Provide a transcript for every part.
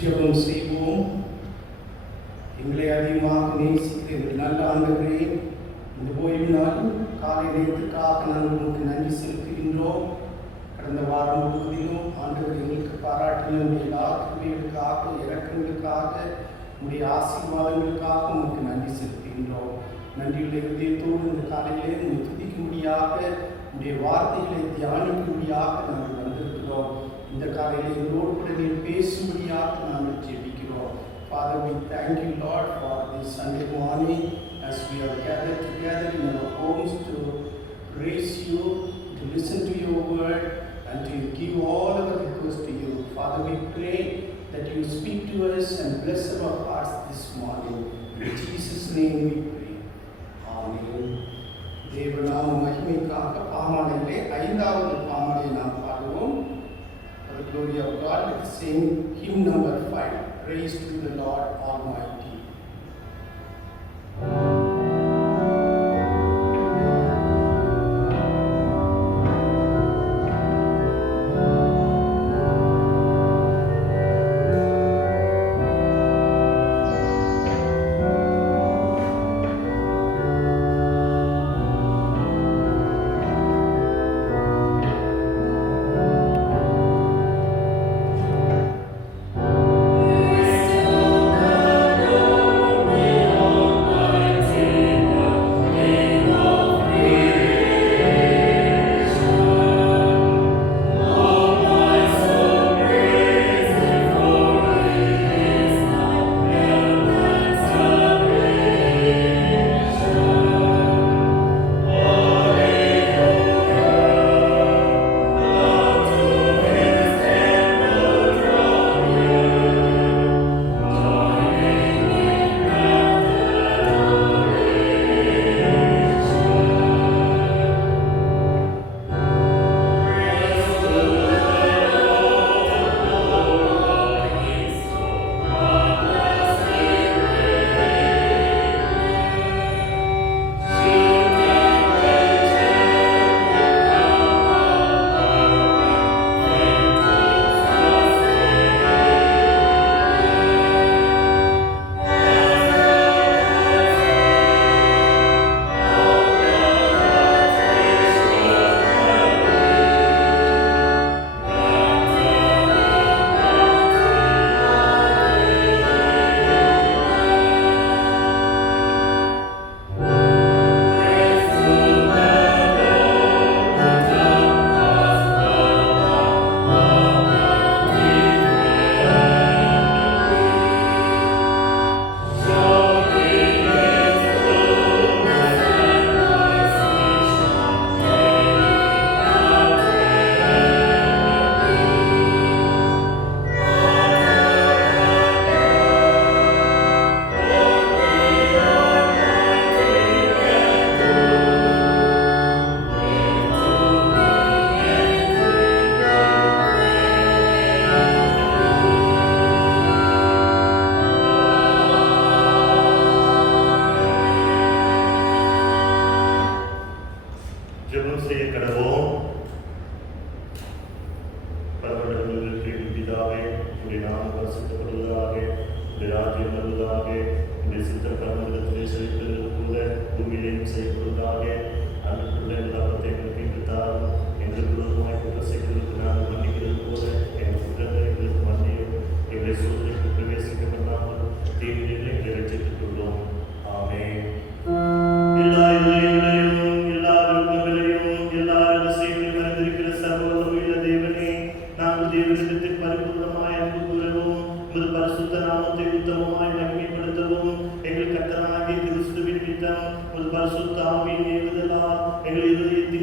ஜெபம் செய்வோம். எங்களை அதிகமாக நேசிக்கிற எங்கள் நல்ல ஆண்டவரே, இந்த ஓய்வு நாள் காலை நேரத்துக்காக நாங்கள் உங்களுக்கு நன்றி செலுத்துகின்றோம். கடந்த வாரம் முழுவதிலும் ஆண்டவர் எங்களுக்கு பாராட்டின எல்லா கிருபைகளுக்காக, இறக்கங்களுக்காக, உடைய ஆசீர்வாதங்களுக்காக உங்களுக்கு நன்றி செலுத்துகின்றோம். நன்றியுள்ள இதயத்தோடு இந்த காலையிலே உங்களை துதிக்கும்படியாக, உடைய வார்த்தைகளை தியானிக்கும்படியாக நாங்கள் வந்திருக்கிறோம். இந்த காலையில் எங்களோடு கூட நீர் பேசும்படியாக நாங்கள் ஜெபிக்கிறோம். Father, we thank you, Lord, for this Sunday morning as we are gathered together in our homes to praise you, to listen to your word, and to give all our requests to you. Father, we pray that you speak to us and bless our hearts this morning. In Jesus' name we pray. Amen. தேவநாம மகிமைக்காக பாமாலையிலே 5வது பாமாலை நாம் பாடுவோம். For the glory of God, let's sing hymn number 5. Praise to the Lord Almighty.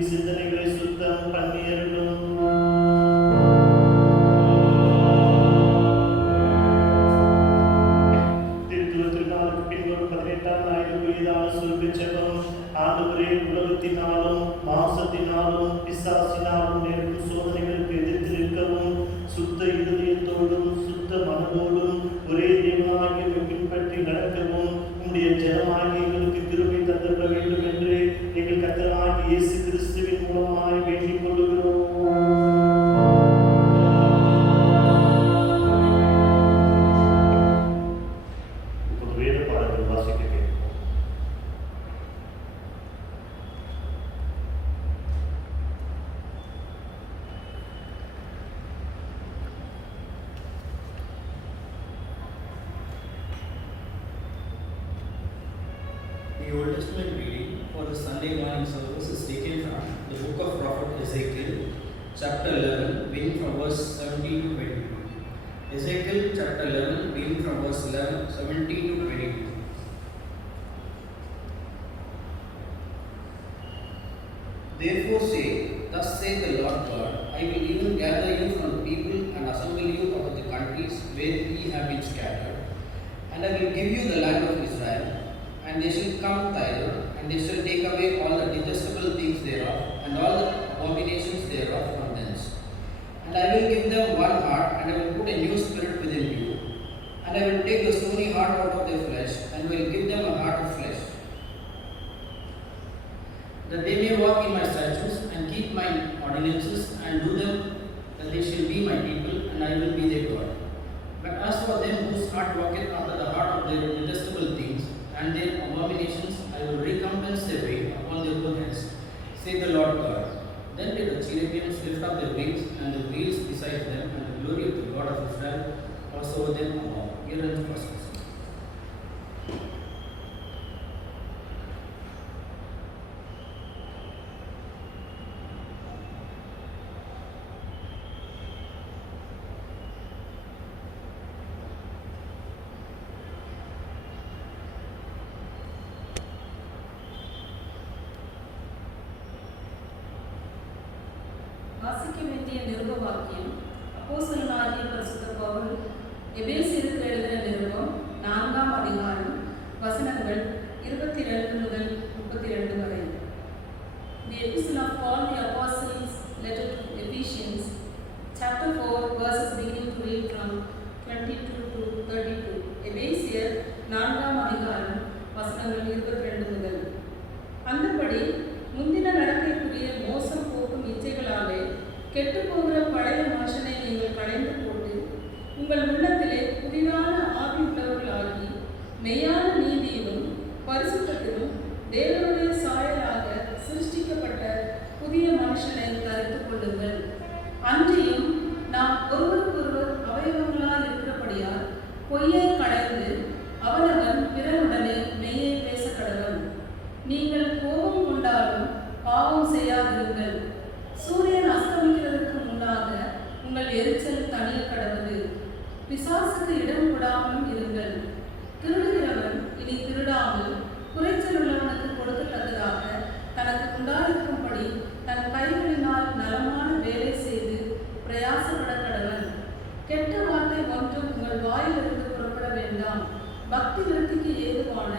சிந்தனைகளை சுத்தம் பண்ணியர்களும் The Old Testament reading for the Sunday morning service is taken from the book of Prophet Ezekiel, chapter 11, beginning from verse 17 to 22. Ezekiel chapter 11, beginning from verse 17 to 22. Therefore say, thus saith the Lord God, I will even gather you from the people and assemble you out of the countries where ye have been scattered, and I will give you the land of Israel. And they shall come thither, and they shall take away all the detestable things thereof, and all the abominations thereof from thence. And I will give them one heart, and I will put a new spirit within you. And I will take the stony heart out of their flesh, and will give them a heart of flesh, that they may walk in my statutes, and keep my ordinances, and do them, that they shall be my people, and I will be their God. But as for them whose heart walketh after the heart of their detestable things, and their abominations, I will recompense their way upon their own heads, saith the Lord God. Then did the cherubims lift up their wings, and the wheels beside them, and the glory of the God of Israel was over them above. Here ends the first verse. வாசிக்க வேண்டிய நிருப வாக்கியம் அப்போஸ்தலனாகிய பரிசுத்த பவுல் எபேசியருக்கு எழுதின நிருபம் 4ஆம் அதிகாரம் வசனங்கள் 22 முதல் 32 வரை. The Epistle of Paul the Apostle's letter to Ephesians, chapter 4, verses beginning to read from 22 to 32. எபேசியர் 4ஆம் அதிகாரம் வசனங்கள் 22 முதல். அந்தபடி முந்தின நடக்கைக்குரிய மோசம் போக்கும் இச்சைகளாலே கெட்டுப்போகிற பழைய மனுஷனை நீங்கள் களைந்து போட்டு உங்கள் உள்ளத்திலே புதிதான ஆவி உள்ளவர்களாகி மெய்யான நீதியிலும் பரிசுத்தத்திலும் தேவனுடைய சாயலாக சிருஷ்டிக்கப்பட்ட புதிய மனுஷனை தரித்துக் கொள்ளுங்கள். அன்றியும் நாம் ஒருவருக்கொருவர் அவயவங்களால் இருக்கிறபடியால் பொய்யை களைந்து அவனவன் பிறனுடனே மெய்யை பேச கடவன். நீங்கள் கோபம் கொண்டாலும் பாவம் செய்யாதிருங்கள். சூரியன் அஸ்தமிக்கிறதுக்கு முன்னாக உங்கள் எரிச்சல் தனிய கடவுது. பிசாசுக்கு இடம் கொடாமலும் இருங்கள். திருடுகிறவன் இனி திருடாமல் குறைச்சல் உள்ளவனுக்கு கொடுக்கத்தக்கதாக தனக்கு உண்டாயிருக்கும்படி தன் கைகளினால் நலமான வேலை செய்து பிரயாசப்பட கடவன். கெட்ட வார்த்தை ஒன்றும் உங்கள் வாயிலிருந்து புறப்பட வேண்டாம். பக்தி விருத்திக்கு ஏதுவான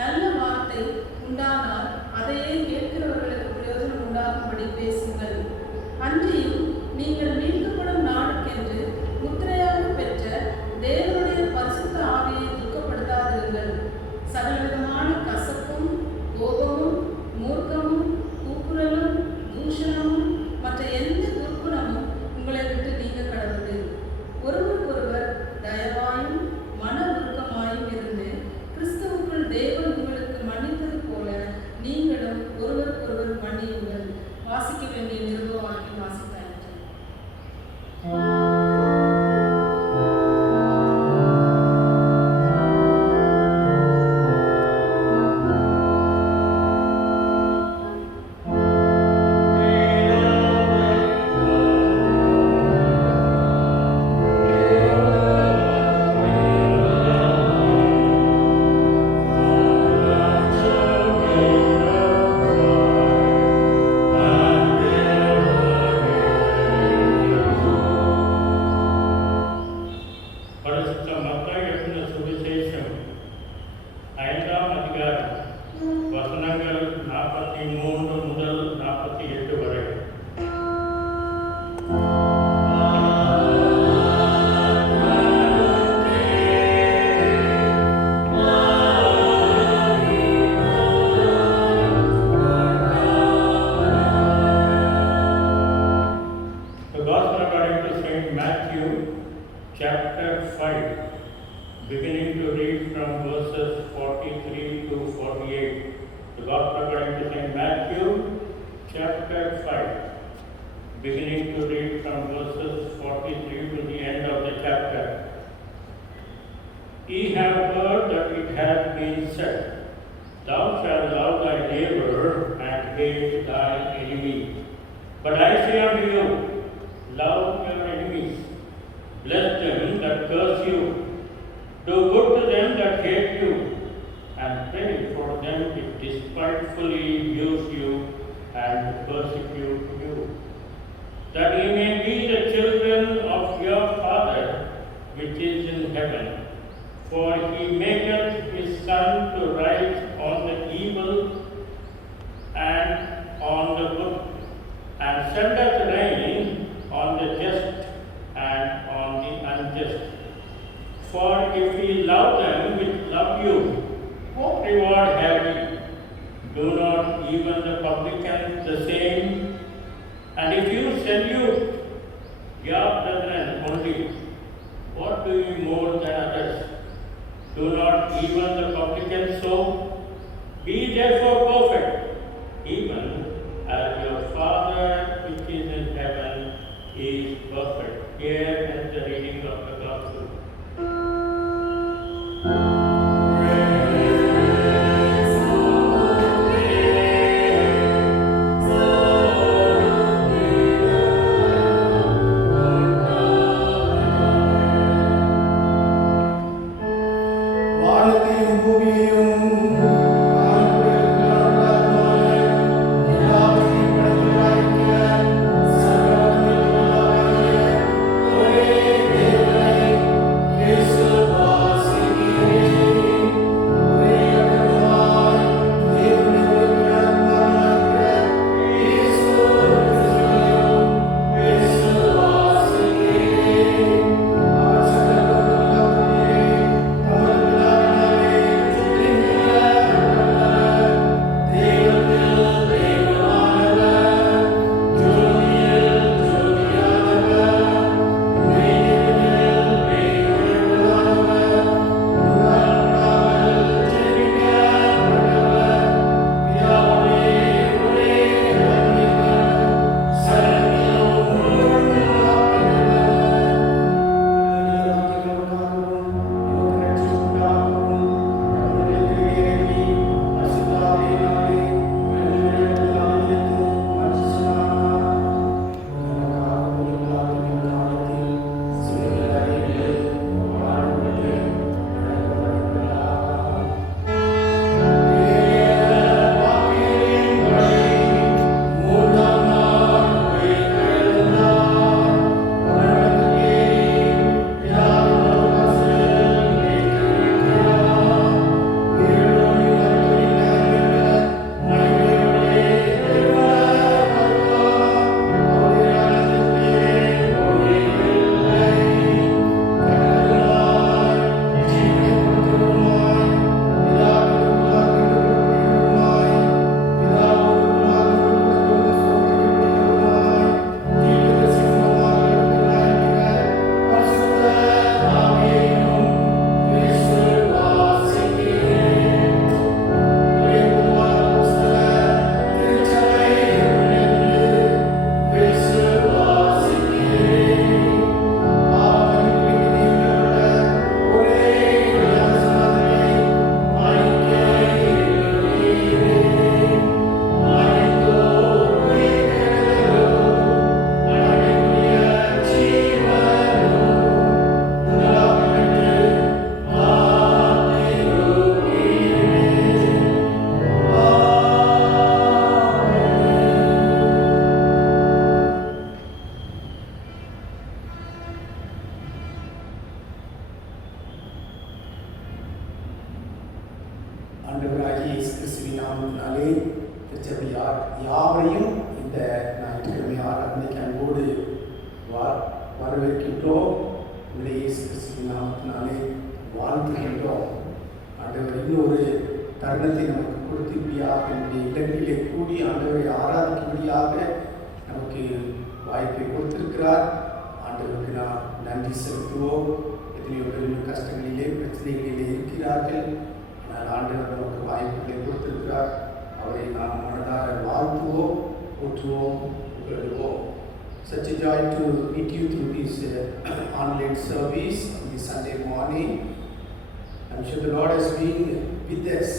நல்ல வார்த்தை உண்டானால் அதையே கேட்கிறவர்களுக்கு பிரயோஜனம் உண்டாகும்படி பேசுங்கள். அன்றியும் நீங்கள் மீட்கப்படும் நாளுக்கென்று முத்திரையாக பெற்ற தேவனுடைய பரிசுத்த ஆவியை துக்கப்படுத்தாதிருங்கள். சகலவிதமான கசப்பும் கோபமும் மூர்க்கமும் கூக்குரலும் தூஷணமும் மற்ற எந்த துர்க்குணமும் உங்களை விட்டு நீங்க கடவுது. ஒருவருக்கொருவர் தயவாயும் மன உருக்கமாயும் இருந்து கிறிஸ்துவுக்குள் தேவன் உங்களுக்கு மன்னித்தது போல நீங்களும் ஒருவருக்கொருவர் மன்னியுங்கள். வாசிக்க வேண்டிய நிருப வாக்கியம் வாசித்தாயிற்று. Chapter 5, beginning to read from verses 43 to 48. The Gospel according to St. Matthew, chapter 5, beginning to read from verses 43 to the end of the chapter. Ye have heard that it hath been said, Thou shalt love thy neighbor and hate thy enemy. But I say unto you, love your enemies, bless them that curse you, do good to them that hate you, and pray for them which despitefully use you and persecute you, that ye may be the children of your Father which is in heaven. For he maketh his sun to rise on the evil and on the good, and sendeth rain on the just and on the unjust. For if ye love them which love you, what reward have ye? Do not even the publicans the same? And if you salute your brethren only, what do you more than others? Do not even the publicans so? Be therefore perfect, even as your Father which is in heaven is perfect. Here is the reading of the Gospel. வானத்தையும் பூமியையும் ஆண்டவராகிய இயேசு கிறிஸ்துவின் நாமத்தினாலே திருச்சபையார் யாவரையும் இந்த ஞாயிற்றுக்கிழமை ஆராதனைக்கு அன்போடு வரவேற்கின்றோம். இந்த இயேசு கிறிஸ்துவின் நாமத்தினாலே வாழ்த்துகின்றோம். ஆண்டவர் இன்னொரு தருணத்தை நமக்கு கொடுத்திருப்படியாக நம்முடைய இடங்களிலே கூடி ஆண்டவரை ஆராதிக்கும்படியாக நமக்கு வாய்ப்பை கொடுத்திருக்கிறார். ஆண்டவருக்கு நாம் நன்றி செலுத்துவோம். எத்தனையோ பேர் கஷ்டங்களிலே பிரச்சனைகளிலே இருக்கிறார்கள். ஆண்டவர் நமக்கு வாய்ப்புகளை கொடுத்திருக்கிறார். அவரை நாம் மனதார வாழ்த்துவோம், போற்றுவோம், புகழுவோம். Such a joy to meet you through this online service on this Sunday morning. I'm sure the Lord has been with us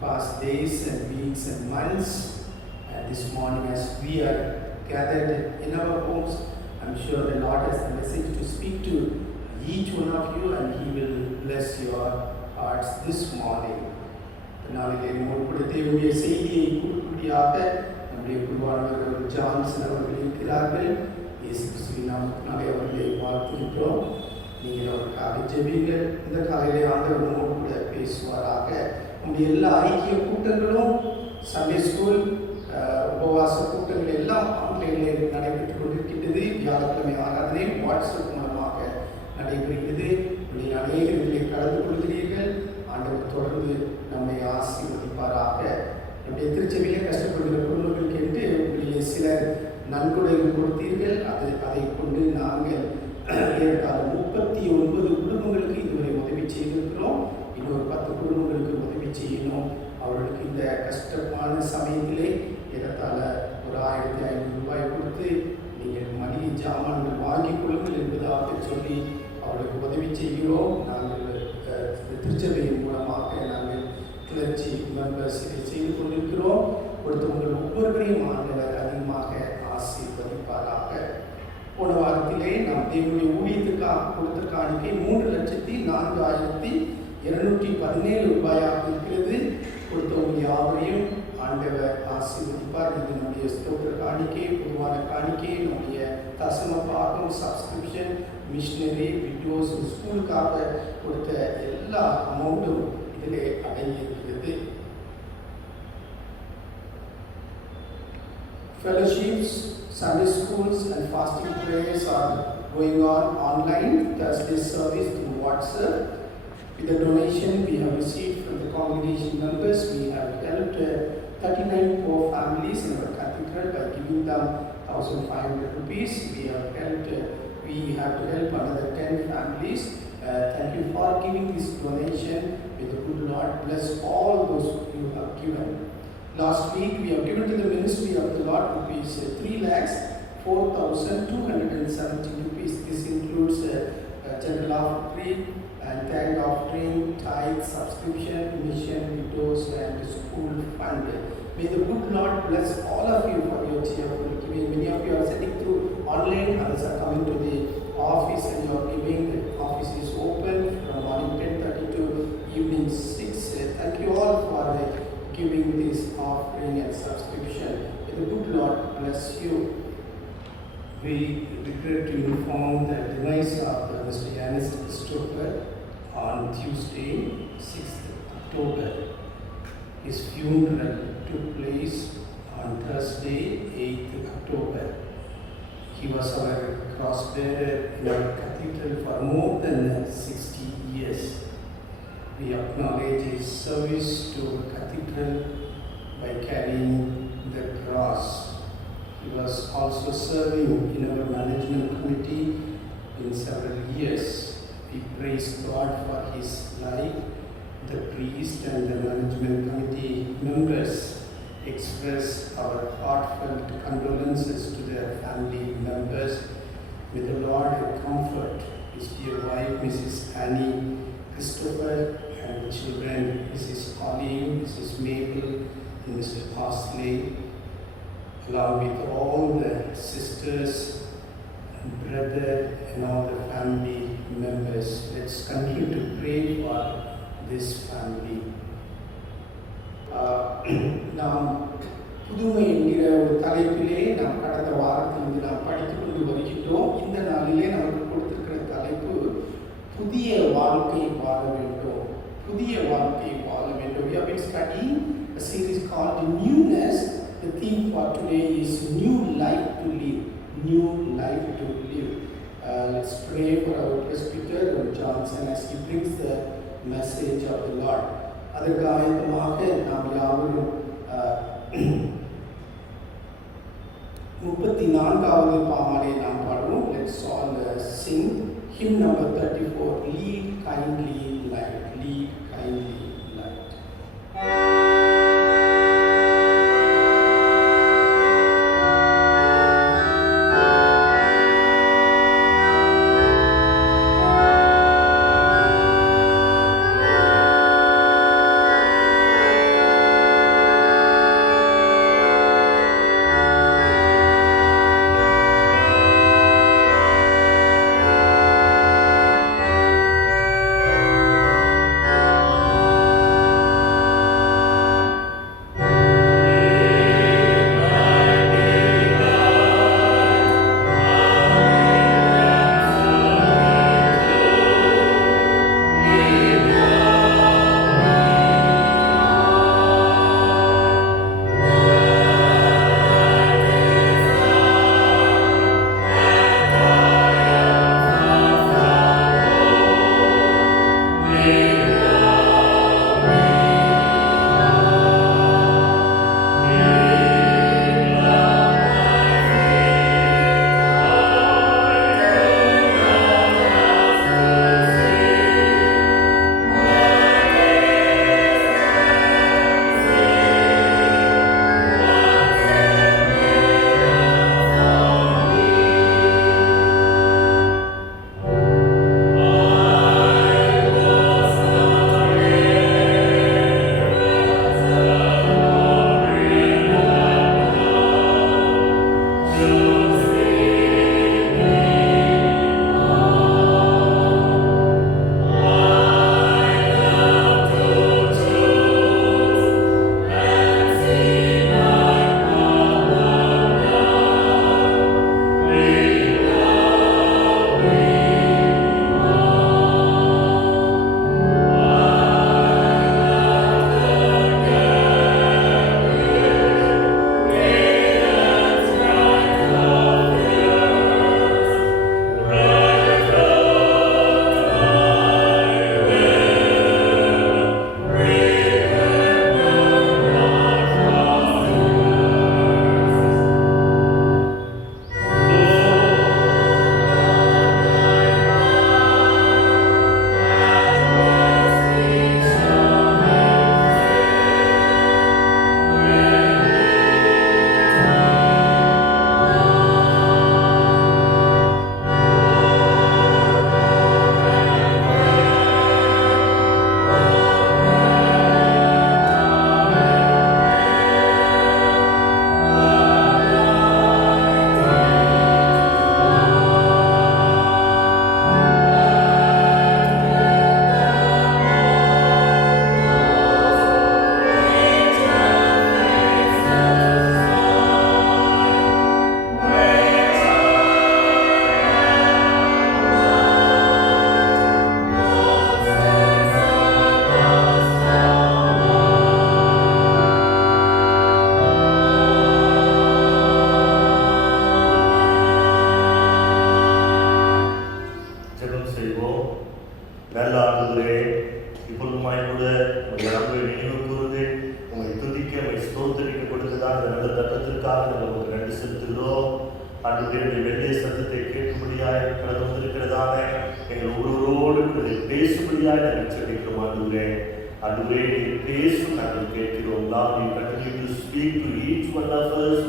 past days and weeks and months. And this morning, as we are gathered in our homes, I'm sure the Lord has a message to speak to each one of you, and He will bless your hearts this morning. நாளிலே நம்முடைய தேவனுடைய செய்தியை கூறும்படியாக நம்முடைய குருவானவர் ஜான்சன் அவர்கள் இருக்கிறார்கள். இயேசு கிறிஸ்துவின் நாமத்தினாலே அவர்களை வாழ்த்துகின்றோம். நீங்கள் அவருக்காக ஜெபியுங்கள். இந்த காலையிலே ஆண்டவர் நம்மோடு கூட பேசுவாராக. நம்முடைய எல்லா ஐக்கிய கூட்டங்களும், சண்டே ஸ்கூல், உபவாச கூட்டங்கள் எல்லாம் ஆன்லைனில் நடைபெற்றுக் கொண்டிருக்கின்றது. வியாழக்கிழமை ஆராதனை வாட்ஸ்அப் மூலமாக நடைபெறுகிறது. நீங்கள் அநேகர் இதிலே கலந்து கொள்கிறீர்கள். ஆண்டவர் தொடர்ந்து நம்மை ஆசீர்வதிப்பாராக. நம்முடைய திருச்சபையிலே கஷ்டப்படுகிற குடும்பங்களுக்கு என்று உங்களிலே சிலர் நன்கொடைகள் கொடுத்தீர்கள். அதை கொண்டு நாங்கள் ஏற்கால 39 குடும்பங்களுக்கு இதுவரை உதவி செய்திருக்கிறோம். இன்னொரு 10 குடும்பங்களுக்கு உதவி செய்யணும். அவர்களுக்கு இந்த கஷ்டமான சமயத்திலே ஏறத்தாழ ஒரு 1500 ரூபாய் கொடுத்து நீங்கள் மளிகை ஜாமான்கள் வாங்கிக் கொள்ளுங்கள் என்பதாக சொல்லி அவர்களுக்கு உதவி செய்கிறோம். நாங்கள் திருச்சபையின் மூலமாக நாங்கள் கிளர்ச்சி மெம்பர்ஸ் இதை செய்து கொண்டிருக்கிறோம். கொடுத்தவங்கள் ஒவ்வொருவரையும் ஆண்டவர் அதிகமாக ஆசீர்வதிப்பாராக. போன வாரத்திலே நாம் தேவனுடைய ஊழியத்துக்காக கொடுத்த காணிக்கை 3,04,217 ரூபாயாக இருக்கிறது. கொடுத்தவங்க யாவரையும் ஆண்டவர் ஆசீர்வதிப்பார். இது நம்முடைய ஸ்தோத்திர காணிக்கை, பொதுவான காணிக்கை, நம்முடைய தசம பாகம், சப்ஸ்கிரிப்ஷன், மிஷினரி, வீடியோஸ், ஸ்கூலுக்காக கொடுத்த எல்லா அமௌண்ட்டும் இதிலே அடங்கியிருக்கிறது. Fellowships, Sunday schools and fasting prayers are going on online. Thursday service through WhatsApp. With the donation we have received from the congregation members, we have helped 39 poor families in our cathedral by giving them 1,500 rupees. We have to help another 10 families. Thank you for giving this donation. May the good Lord bless all those you have given. Last week we have given to the ministry of the Lord rupees 3,04,270 rupees. This includes general offering and thank offering, tithe, subscription, mission, widows and school fund. May the good Lord bless all of you for your cheerful giving. Many of you are sending through online, others are coming to the office and you are giving. The office is open from morning 10:30 to evening 6. Thank you all for giving this offering and subscription. May the good Lord bless you. We regret to inform the demise of Mr. Yanis Christopher on Tuesday, 6th October. His funeral took place on Thursday, 8th October. He was our cross bearer in our cathedral for more than 60 years. We acknowledge his service to the cathedral by carrying the cross. He was also serving in our management committee in several years. We praise God for his life. The priest and the management committee members express our heartfelt condolences to their family members. May the Lord comfort his dear wife, Mrs. Annie Christopher, and the children, Mrs. Colleen, Mrs. Mabel, and Mr. Parsley, along with all the sisters, brother, and all the family members. Let's continue to pray for this family. நாம் புதுமை என்கிற ஒரு தலைப்பிலே நாம் கடந்த வாரத்திலிருந்து நாம் படித்துக் கொண்டு வருகின்றோம். இந்த நாளிலே நமக்கு கொடுத்திருக்கிற தலைப்பு புதிய வாழ்க்கை வாழ வேண்டும். புதிய வாழ்க்கை வாழ வேண்டும். We have been studying a series called Newness. The theme for today is New Life to Live. New Life to Live. Let's pray for our presbyter Johnson as he brings the message of the Lord. அதற்கு ஆயத்தமாக நாம் யாவரும் 34வது பாமாலை நாம் பாடுவோம். Let's all sing hymn number 34, Lead Kindly Light. Lead Kindly Light. Thank you. செய்வோம். நல்ல ஆண்டவரே, இப்பொழுதுமாய் கூட உங்களுடைய அன்பை நினைவு கூர்ந்து உங்களை துதிக்க உங்களை ஸ்தோத்திரிக்க கொடுத்ததான் இந்த நல்ல தருணத்திற்காக நாங்கள் உங்களுக்கு நன்றி செலுத்துகிறோம். ஆண்டவரே, வெள்ளைய சத்தத்தை கேட்கும்படியாய் கடந்து வந்திருக்கிறதான எங்கள் ஒவ்வொருவரோடு கூட பேசும்படியாய் நாங்கள் செபிக்கிறோம். ஆண்டவரே, நீர் பேசும் நாங்கள் கேட்கிறோம். Lord, you continue to speak to each one of us,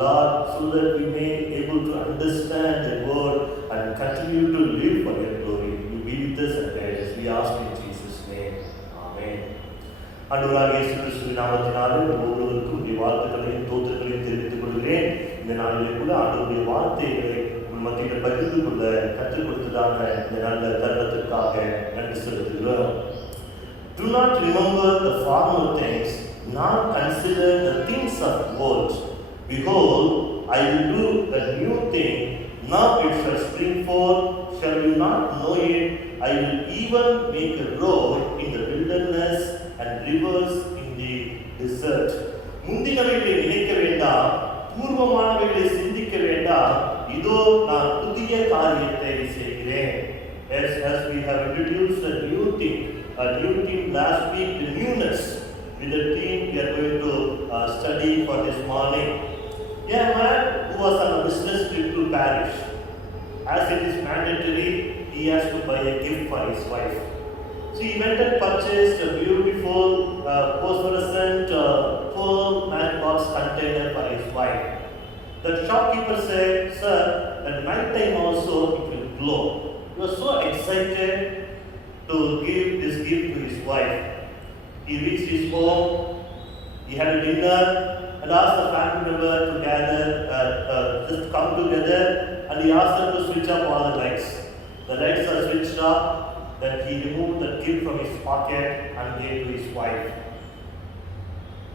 Lord, so that we may able to understand the word and continue to live for your glory. You be with us and guide us. We ask in Jesus' name. Amen. ஆண்டவராகிய இயேசு கிறிஸ்துவின் நாமத்தினாலே ஒவ்வொருவருக்கும் உடைய வாழ்த்துக்களையும் தோற்றங்களையும் தெரிவித்துக் கொள்கிறேன். இந்த நாளிலே கூட ஆண்டவருடைய வார்த்தைகளை உங்கள் மத்தியில் பகிர்ந்து கொள்ள கற்றுக் கொடுத்ததான இந்த நல்ல தருணத்திற்காக நன்றி செலுத்துகிறோம். Do not remember the former things, nor consider the things of old. Behold, I will do a new thing, now it shall spring forth. Shall you not know it? I will even make a road in the wilderness and rivers in the desert. முந்தினவைகளை நினைக்க வேண்டாம், பூர்வமானவைகளை சிந்திக்க வேண்டாம், இதோ நான் புதிய காரியத்தை செய்கிறேன். As we have introduced a new thing last week, the newness, with the theme we are going to study for this morning. A man who was on a business trip to Paris, as it is mandatory, he has to buy a gift for his wife. So he went and purchased a beautiful phosphorescent pearl matchbox container for his wife. The shopkeeper said, "Sir, at night time also it will glow." He was so excited to give this gift to his wife. He reached his home, he had a dinner, and asked the family member to gather, just come together, and he asked them to switch off all the lights. The lights are switched off, then he removed the gift from his pocket and gave to his wife.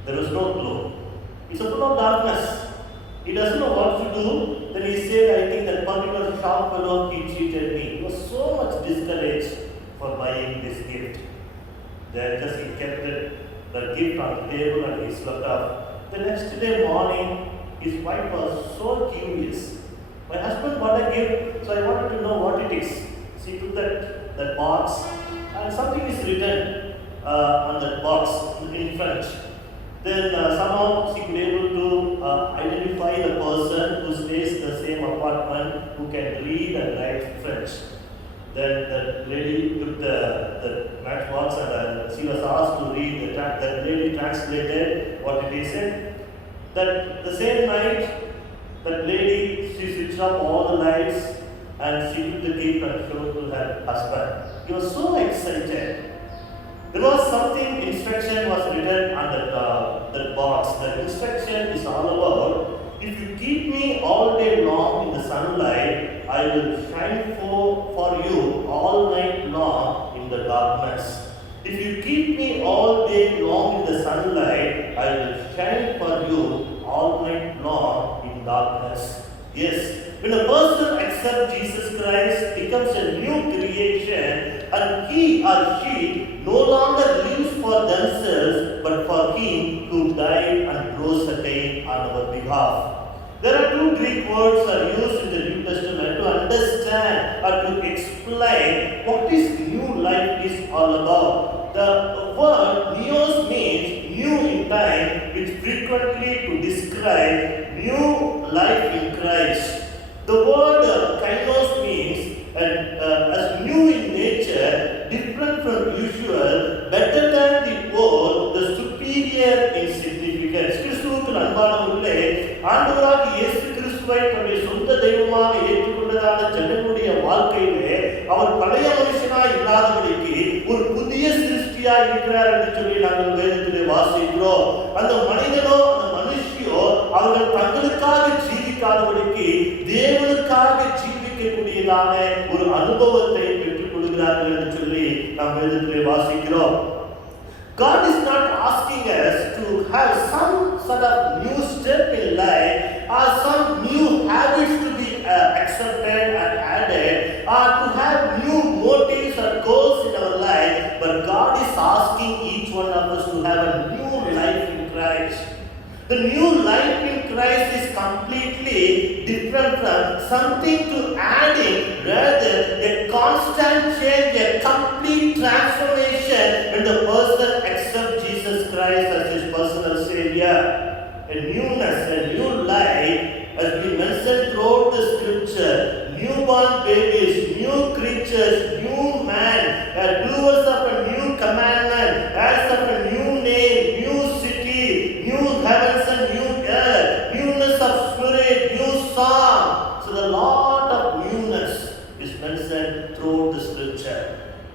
There was no glow. It's full of darkness. He doesn't know what to do. Then he said, "I think that particular shop fellow, he cheated me." He was so much discouraged for buying this gift. Then just he kept the gift on the table and he slept off. The next day morning, his wife was so curious. "My husband bought a gift, so I wanted to know what it is." She took that box and something is written on that box in French. Then somehow she could able to identify the person who stays in the same apartment who can read and write French. Then the lady took the matchbox and she was asked to read. The lady translated what it is. That the same night, that lady, she switched off all the lights and she took the gift and showed to her husband. He was so excited. There was something, instruction was written on that box. The instruction is all about, if you keep me all day long in the sunlight, I will shine for you all night long in the darkness. If you keep me all day long in the sunlight, I will shine for you all night long in darkness. Yes, when a person accepts Jesus Christ, becomes a new creation, and he or she no longer lives for themselves, but for him who died and rose again on our behalf. There are two Greek words are used in the New Testament to understand or to explain what this new life is all about. The word neos means new in time, which frequently to describe new life in Christ. The word kainos means as new in nature, different from usual, better than the old, the superior in significance. கிறிஸ்துவுக்கு அன்பானவர்களே, ஆண்டவராகிய இயேசு கிறிஸ்துவை தன்னுடைய சொந்த தெய்வமாக ஏற்றுக்கொண்டதான ஜனங்களுடைய வாழ்க்கையிலே அவர் பழைய மனுஷனாய் இல்லாதபடிக்கு ஒரு புதிய சிருஷ்டியாய் இருக்கிறார் என்று சொல்லி நாங்கள் வேதத்திலே வாசிக்கிறோம். அந்த மனிதனோ அந்த மனுஷியோ அவர்கள் தங்களுக்காக ஜீவிக்காதபடிக்கு தேவனுக்காக ஜீவிக்கக்கூடியதான ஒரு அனுபவத்தை பெற்றுக் கொள்கிறார்கள் என்று சொல்லி நாம் வேதத்திலே வாசிக்கிறோம். God is not asking us to have some sort of new step in life or some new habits to be accepted and added or to have new motives or goals in our life, but God is asking each one of us to have a new life in Christ. The new life in Christ is completely different different from something to adding, rather a constant change, a complete transformation when the person accepts Jesus Christ as his personal Savior. A newness, a new life has been mentioned throughout the scripture. Newborn babies, new creatures, new man, doers of a new commandment, heirs of a new name, new city, new heavens and new earth, newness of spirit, new song. So the lot of newness is mentioned throughout the scripture.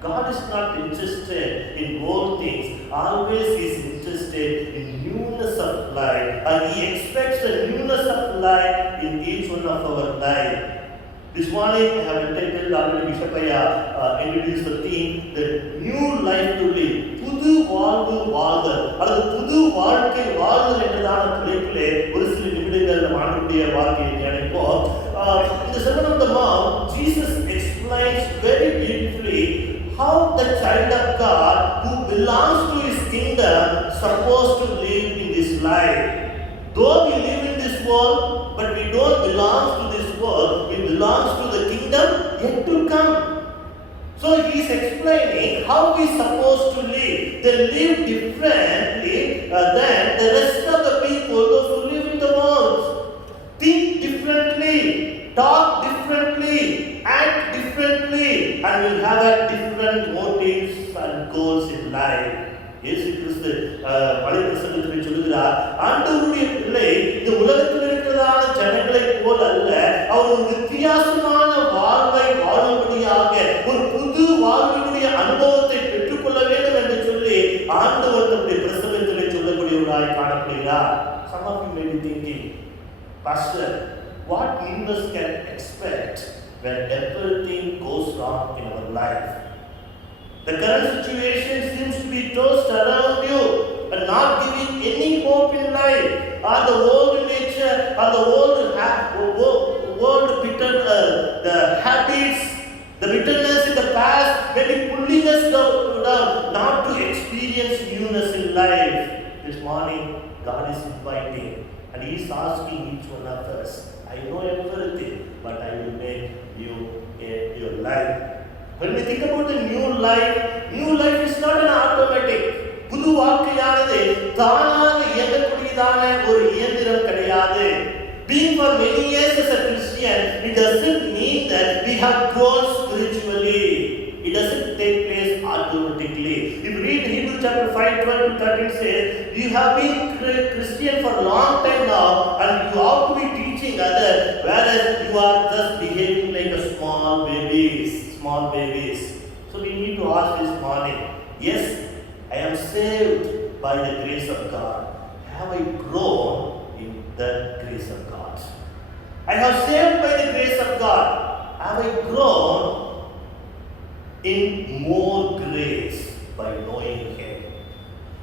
God is not interested in old things. Always He is interested in newness of life. And He expects the newness of life in each one of our life. This morning I have entitled, already Bishop introduced the theme, the new life to live. புது வாழ்வு வாழ்தல் அல்லது புது வாழ்க்கை வாழ்தல் என்றதான தலைப்பிலே ஒரு சில நிமிடங்கள் நம்ம ஆண்டுடைய வாழ்க்கையை தியானிப்போம். In the Sermon on the Mount, Jesus explains very beautifully how the child of God who belongs to His kingdom is supposed to live in this life. Though we live in this world, but we don't belong to this world, we belong to the kingdom yet to come. So he is explaining how we are supposed to live. They live differently than the rest of the people, those who live in the world. Think differently, talk differently, act differently, and will have a different motives and goals in life. இயேசு கிறிஸ்து பழைய சொல்லுகிறார், ஆண்டவருடைய பிள்ளை இந்த உலகத்தில் இருக்கிறதான ஜனங்களை போல் அல்ல, அவர் ஒரு வித்தியாசமான வாழ்வை வாழும்படியாக ஒரு புது வாழ்வினுடைய அனுபவத்தை பெற்றுக்கொள்ள வேண்டும் என்று சொல்லி ஆண்டவர் தம்முடைய பிரசங்கத்திலே சொல்லக்கூடியவராய் காணப்படுகிறார். Some of you may be thinking, Pastor, what newness can expect when everything goes wrong in our life? The current situation seems to be tossed around you and not giving any hope in life. Or the old nature, or the old bitter, the habits, the bitterness in the past may be pulling us down, not to experience newness in life. This morning, God is inviting and He is asking each one of us, I know everything, but I will make you your life. When we think about the new life is not an automatic. புது வாழ்க்கையானது தானாக இயங்கக்கூடியதான ஒரு இயந்திரம் கிடையாது. Being for many years as a Christian, it doesn't mean that we have grown spiritually. It doesn't take place automatically. If you read Hebrews chapter 5:12-13 says, you have been Christian for a long time now and you ought to be teaching others, whereas you are just behaving like a small babies. So we need to ask this morning, yes, I am saved by the grace of God. Have I grown in the grace of God? I have saved by the grace of God. Have I grown in more grace by knowing Him?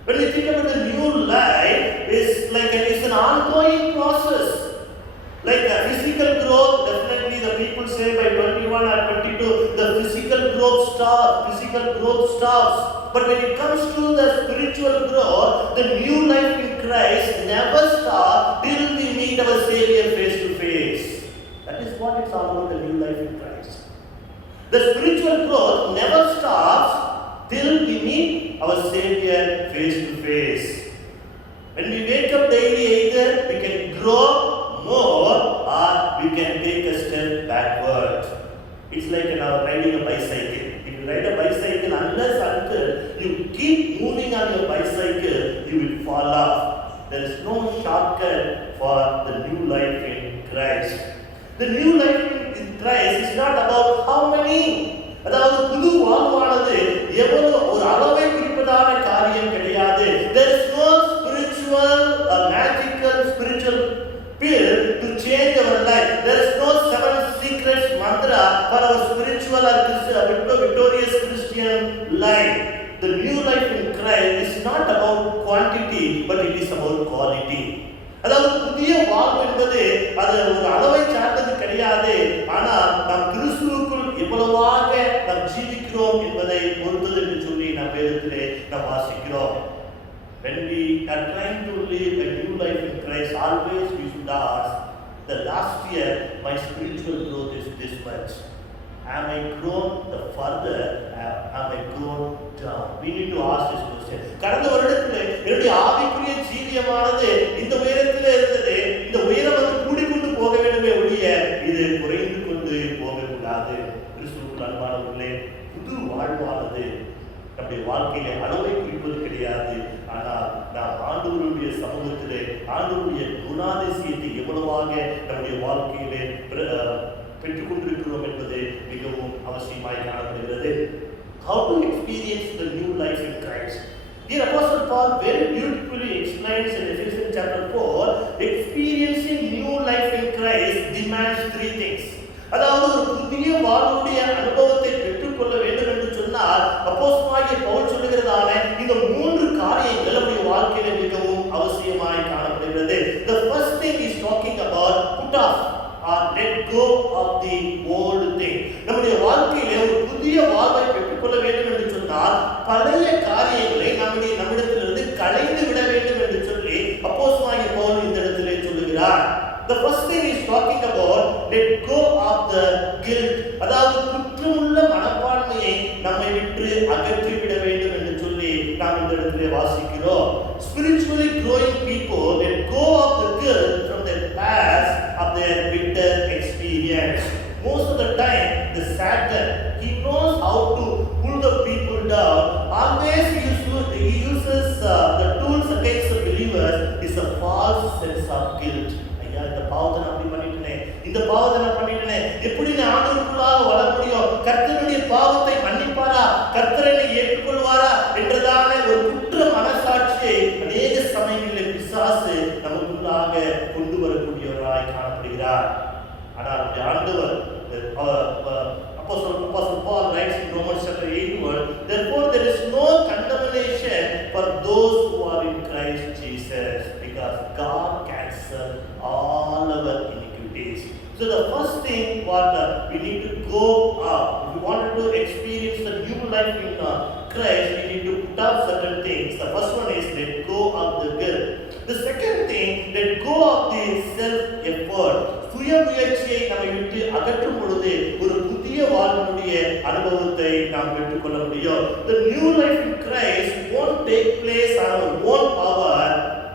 When we think about the new life, it's an ongoing process. Like a physical growth, definitely the people say by 21 or 22, the physical growth stops. But when it comes to the spiritual growth, the new life in Christ never stops till we meet our Savior face to face. That is what it's all about, the new life in Christ. The spiritual growth never stops till we meet our Savior face to face. When we wake up daily, either we can grow more or we can take a step backward. It's like riding a bicycle. If you ride a bicycle, until you keep moving on your bicycle, you will fall off. There is no shortcut for the new life in Christ. The new life in Christ is not about how many. அதாவது புது வாழ்வானது எவ்வளவு ஒரு அளவை குறிப்பதான காரியம் கிடையாது. There is no spiritual magical spiritual pill to change our life. There is no 7 secrets mantra for our spiritual or victorious Christian life. The new life in Christ is not about quantity, but it is about quality. அதாவது புதிய வாழ்வு என்பது அது ஒரு அளவை சார்ந்தது கிடையாது. ஆனால் நாம் கிறிஸ்துவுக்குள் எவ்வளவாக நாம் ஜீவிக்கிறோம் என்பதை பொறுத்தது என்று சொல்லி நாம் வேதத்திலே நாம் வாசிக்கிறோம். When we are trying to live a new life in Christ, always we should ask, the last year my spiritual growth is this much. Am I grown the further? Am I grown down? We need to ask this question. கடந்த வருடத்திலே என்னுடைய ஆவிக்குரிய ஜீவியமானது இந்த உயரத்திலே இருந்தது. இந்த உயரம் வந்து கூடிக்கொண்டு போக வேண்டுமே ஒழிய இது குறைந்து கொண்டு போகக்கூடாது. கிறிஸ்துவுக்குள் அன்பானவர்களே, புது வாழ்வானது நம்முடைய வாழ்க்கையிலே அளவை குறிப்பது கிடையாது. ஆனால் நாம் ஆண்டவருடைய சமூகத்திலே ஆண்டவருடைய குணாதிசயத்தை எவ்வளவாக நம்முடைய வாழ்க்கையிலே பெற்றுக்கொண்டிருக்கிறோம் என்பது மிகவும் அவசியமாய் காணப்படுகிறது. How to experience the new life in Christ? Here Apostle Paul very beautifully explains in Ephesians chapter 4, experiencing new life in Christ demands three things. அதாவது ஒரு புதிய வாழ்வுடைய அனுபவத்தை பெற்றுக்கொள்ள வேண்டும் என்று சொன்னால் அப்போஸ்தலனாகிய பவுல் சொல்லுகிறதான இந்த மூன்று காரியங்கள் நம்முடைய வாழ்க்கையில மிகவும் அவசியமாய் காணப்படுகிறது. The first thing is talking about put off or let go of the old thing. நம்முடைய வாழ்க்கையிலே ஒரு புதிய வாழ்வை பெற்றுக்கொள்ள வேண்டும் என்று சொன்னால் பழைய காரியங்களை நம்மிடத்திலிருந்து களைந்து விட வேண்டும் என்று சொல்லி அப்போஸ்தலனாகிய பவுல் இந்த இடத்திலே சொல்லுகிறார். The first thing is talking about let go of the guilt. அதாவது குற்றமுள்ள மனப்பான்மையை நம்மை விட்டு அகற்றி விட வேண்டும் என்று சொல்லி நாம் இந்த இடத்திலே வாசிக்கிறோம். Spiritually growing people let go of the guilt from their past of their bitter experience. Most of the time the Satan, he knows how to pull the people down. Always he uses the tools against the believers is a false sense of guilt. இந்த பாவத்தை நான் அப்படி பண்ணிட்டேன், இந்த பாவத்தை நான் பண்ணிட்டேன், எப்படி நான் ஆண்டவருக்குள்ளாக வளர முடியும், கர்த்தருடைய பாவத்தை மன்னிப்பாரா, கர்த்தரை ஏற்றுக்கொள்வாரா என்றதான ஒரு குற்ற மனசாட்சியை அநேக சமயங்களில் பிசாசு நமக்குள்ளாக கொண்டு வரக்கூடியவராய் காணப்படுகிறார். ஆனால் ஆண்டவர் Apostle Paul writes in Romans chapter 8, therefore there is no condemnation for those who are in Christ Jesus, because God cancels all our iniquities. So the first thing what we need to go up, if we want to experience the new life in Christ, we need to put up certain things. The first one is let go of the guilt. The second thing, let go of the self-effort. சுய முயற்சியை நம்மை விட்டு அகற்றும் பொழுது ஒரு புதிய வாழ்வினுடைய அனுபவத்தை நாம் பெற்றுக்கொள்ள முடியும். The new life in Christ won't take place on our own power,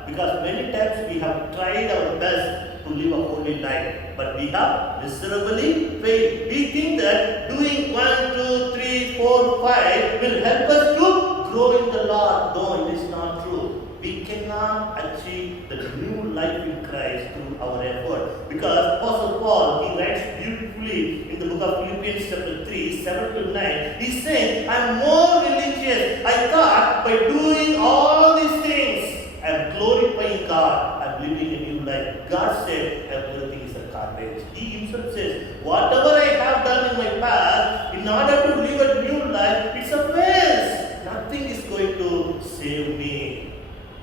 because many times we have tried our best to live a holy life, but we have miserably failed. We think that doing 1, 2, 3, 4, 5 will help us to grow in the Lord. No, it is not true. We cannot achieve the new life in Christ through our effort, because Apostle Paul, he writes beautifully in the book of Philippians chapter 3, 7 to 9. He says, I am more religious. I thought by doing all these things I am glorifying God. I am living a new life. God said everything is a garbage. He himself says, whatever I have done in my past, in order to live a new life, it's a waste. Nothing is going to save me.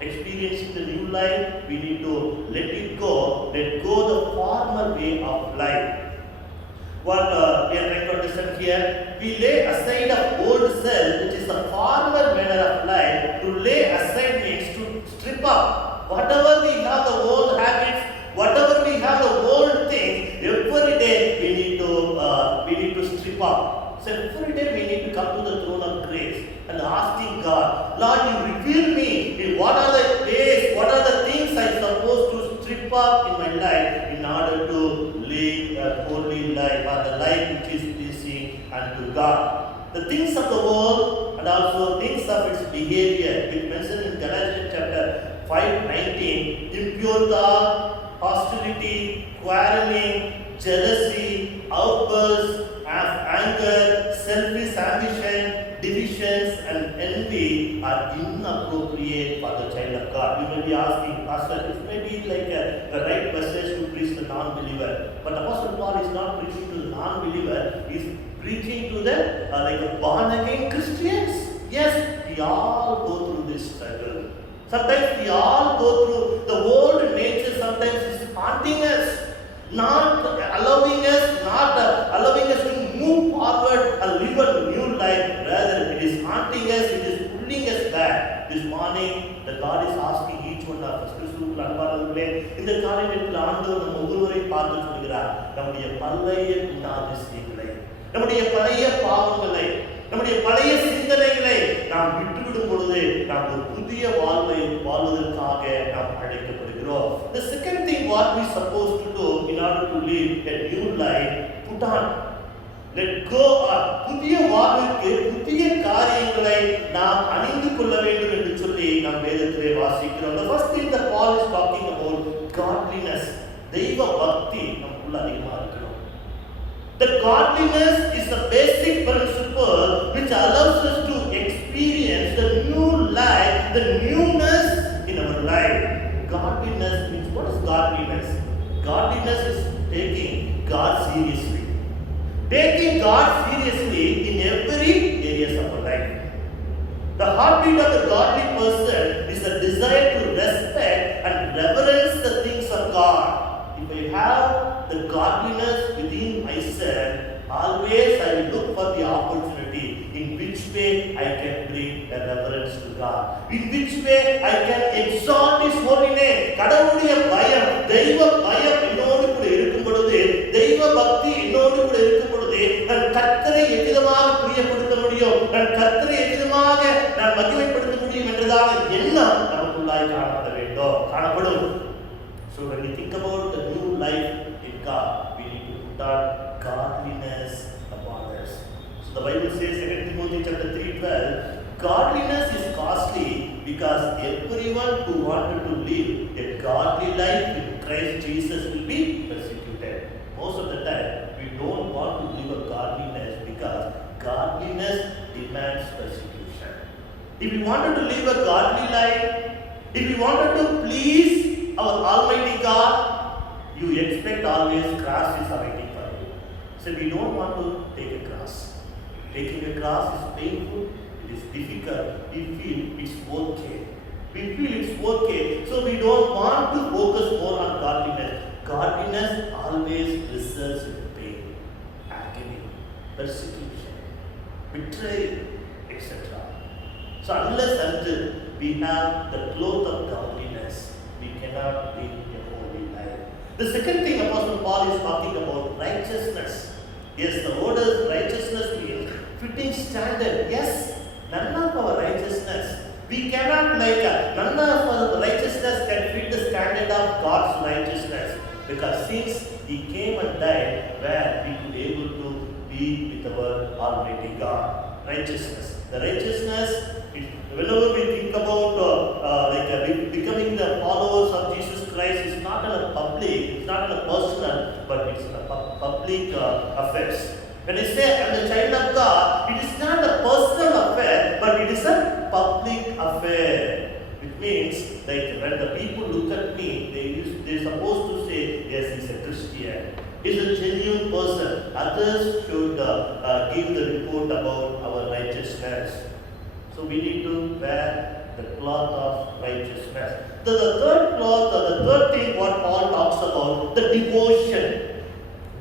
Experiencing the new life, we need to let it go. Let go the former way of life. What we are trying to understand here, we lay aside the old self, which is the former manner of life. To lay aside means to strip up. Whatever we have, the old habits, whatever we have, the old things, every day we need to strip up. So every day we need to come to the throne of grace and asking God, Lord, you reveal me what are the ways, what are the things I am supposed to strip up in my life in order to live a holy life, or the life which is pleasing unto God. The things of the world and also things of its behavior, which mentioned in Galatians chapter 5:19, impure thought, hostility, quarreling, jealousy, outbursts, anger, selfish ambition, divisions and envy are inappropriate for the child of God. You may be asking, Pastor, this may be like the right message to preach the non-believer. But Apostle Paul is not preaching to the non-believer. He is preaching to the like a born-again Christians. Yes, we all go through this struggle. Sometimes we all go through the old nature. Sometimes is haunting us, not allowing us to move forward and live a new life. Rather, it is haunting us, it is pulling us back. This morning, the God is asking each one of us, அன்பானவர்களே, இந்த காலை நேரத்தில் ஆண்டவர் நம் ஒவ்வொருவரை பார்த்து சொல்கிறார், நம்முடைய பழைய குணாதிசயங்களை, நம்முடைய பழைய பாவங்களை, நம்முடைய பழைய சிந்தனைகளை நாம் விட்டுவிடும் பொழுது நாம் ஒரு புதிய வாழ்வை வாழ்வதற்காக நாம் அழைக்கப்படுகிறோம். The second thing what we supposed to do in order to live a new life, put on, let go of, புதிய வாழ்விற்கு புதிய காரியங்களை நாம் அணிந்து கொள்ள வேண்டும் என்று சொல்லி நாம் வேதத்திலே வாசிக்கிறோம். The first thing that Paul is talking about godliness, தெய்வ பக்தி நமக்குள்ள அதிகமாக இருக்கணும். The godliness is the basic principle which allows us to experience the new life, the newness in our life. Godliness means, what is godliness? Godliness is taking God seriously. Taking God seriously in every areas of our life. The heartbeat of the godly person is a desire to respect and reverence the things of God. If I have the godliness within myself, always I will look for the opportunity in which way I can bring a reverence to God, in which way I can exalt His holy name. கடவுளுடைய பயம், தெய்வ பயம் என்னோடு கூட இருக்கும் பொழுது, தெய்வ பக்தி என்னோடு கூட இருக்கும் பொழுது, நான் கர்த்தரை எவ்விதமாக பிரியப்படுத்த முடியும், நான் கர்த்தரை எவ்விதமாக நான் மகிமைப்படுத்த முடியும் என்றதான எண்ணம் நமக்குள்ளாய் காணப்படும். So when we think about the new life in God, we need to put on godliness upon us. So the Bible says, 2 Timothy chapter 3:12, godliness is costly because everyone who wanted to live a godly life in Christ Jesus will be persecuted. Most of the time, we don't want to live a godliness because godliness demands persecution. If we wanted to live a godly life, if we wanted to please our Almighty God, you expect always cross is awaiting for you. So we don't want to take a cross. Taking a cross is painful, it is difficult, we feel it's okay. So we don't want to focus more on godliness. Godliness always results in pain, agony, persecution, betrayal, etc. So unless until we have the cloth of godliness, we cannot live a holy life. The second thing Apostle Paul is talking about, righteousness. Yes, the word is righteousness means fitting standard. Yes, none of our righteousness, we cannot none of our righteousness can fit the standard of God's righteousness, because since He came and died, where we could be able to be with our Almighty God. Righteousness. The righteousness, whenever we think about becoming the followers of Jesus Christ, is not in a public, it's not in a personal, but it's in a public affairs. When I say I'm the child of God, it is not a personal affair, but it is a public affair. It means when the people look at me, they're supposed to say, yes, he's a Christian, he's a genuine person. Others should give the report about our righteousness. So we need to wear the cloth of righteousness. The third cloth, or the third thing what Paul talks about, the devotion.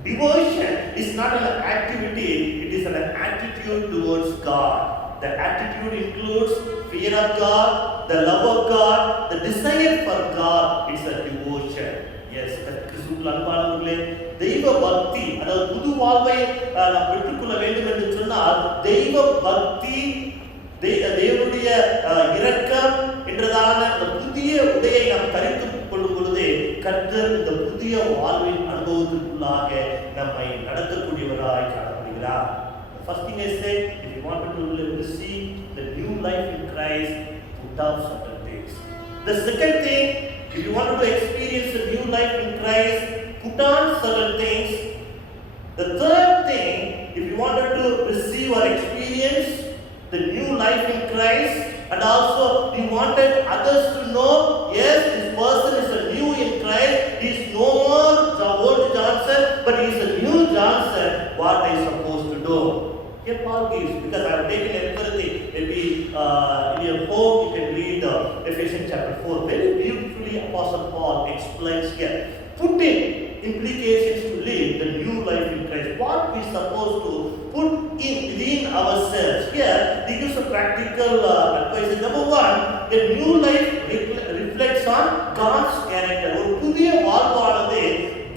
Devotion is not an activity, it is an attitude towards God. The attitude includes fear of God, the love of God, the desire for God. It's a devotion. Yes, கிறிஸ்துவுக்குள் அன்பானவர்களே, தெய்வ பக்தி, அதாவது புது வாழ்வை நாம் பெற்றுக்கொள்ள வேண்டும் என்று சொன்னால், தெய்வ பக்தி, தேவனுடைய இரக்கம் என்றதான அந்த புதிய உடையை நாம் தரித்துக் கொள்ளும் பொழுது கர்த்தர் இந்த புதிய வாழ்வின் அனுபவத்திற்குள்ளாக நம்மை நடத்தக்கூடியவராய் காணப்படுகிறார். First thing I said, if you wanted to receive the new life in Christ, put off certain things. The second thing, if you wanted to experience the new life in Christ, put on certain things. The third thing, if you wanted to receive or experience the new life in Christ, and also you wanted others to know, yes, this person is a new in Christ, he is no more the old Johnson, but he is a new Johnson, what are you supposed to do? Here Paul gives, because I have taken everything, maybe in your home you can read Ephesians chapter 4, very beautifully Apostle Paul explains here, put in implications to live the new life in Christ, what we are supposed to put in within ourselves. Here he gives a practical advice. Number one, the new life reflects on God's character. வாழ்வானது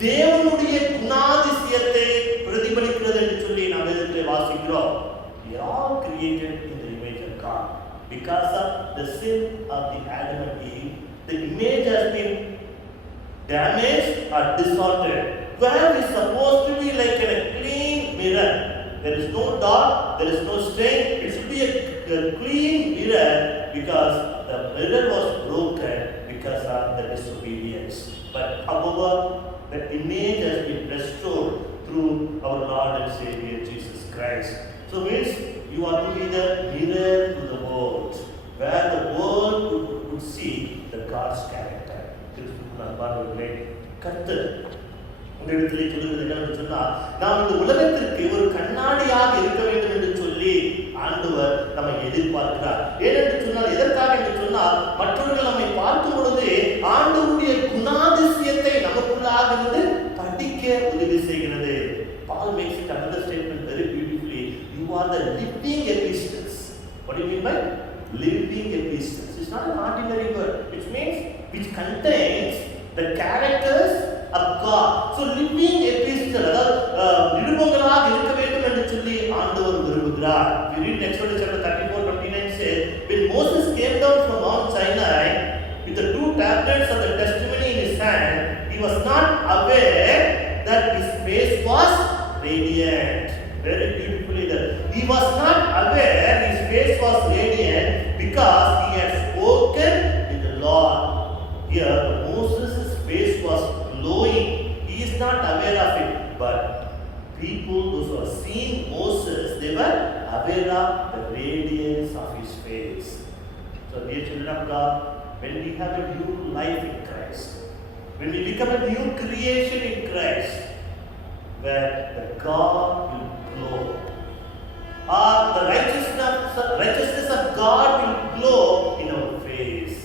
தேவனுடைய குணாதிசயத்தை பிரதிபலிக்கிறது என்று சொல்லி நாம் வேதத்திலே வாசிக்கிறோம். We are all created in the image of God. Because of the sin of the Adam and Eve, the image has been damaged or distorted. Where is supposed to be like a clean mirror. There is no dot, there is no stain. It should be a clean mirror because the mirror was broken because of the disobedience. But however, the image has been restored through our Lord and Savior Jesus Christ. So means you are to be the mirror to the world, where the world would see the God's character. கர்த்தர் இந்த இடத்திலே சொல்லுவது என்னவென்று சொன்னால், நாம் இந்த உலகத்திற்கு ஒரு கண்ணாடியாக இருக்க வேண்டும் என்று சொல்லி ஆண்டவர் நம்மை எதிர்பார்க்கிறார். ஏனென்று சொன்னால், எதற்காக என்று சொன்னால், மற்றவர்கள் நம்மை பார்க்கும் பொழுது ஆண்டவருடைய குணாதிசயத்தை நமக்குள்ளாக இருந்து படிக்க உதவி செய்கிறது. Paul makes it another statement very beautifully. You are the living epistles. What do you mean by living epistles? It's not an ordinary word. Which contains the characters of God. So living epistle, அதாவது நிருபங்களாக இருக்க வேண்டும் என்று சொல்லி ஆண்டவர் விரும்புகிறார். We read in Exodus chapter 34:29 says, when Moses came down from Mount Sinai with the 2 tablets of the testimony in his hand, he was not aware that his face was radiant. Very beautifully there. He was not aware his face was radiant because he had spoken with the Lord. Here Moses' face was glowing. He is not aware of it. But people those who are seeing Moses, they were aware of the radiance of his face. So dear children of God, when we have a new life in Christ, when we become a new creation in Christ, where the God will glow, the righteousness of God will glow in our face.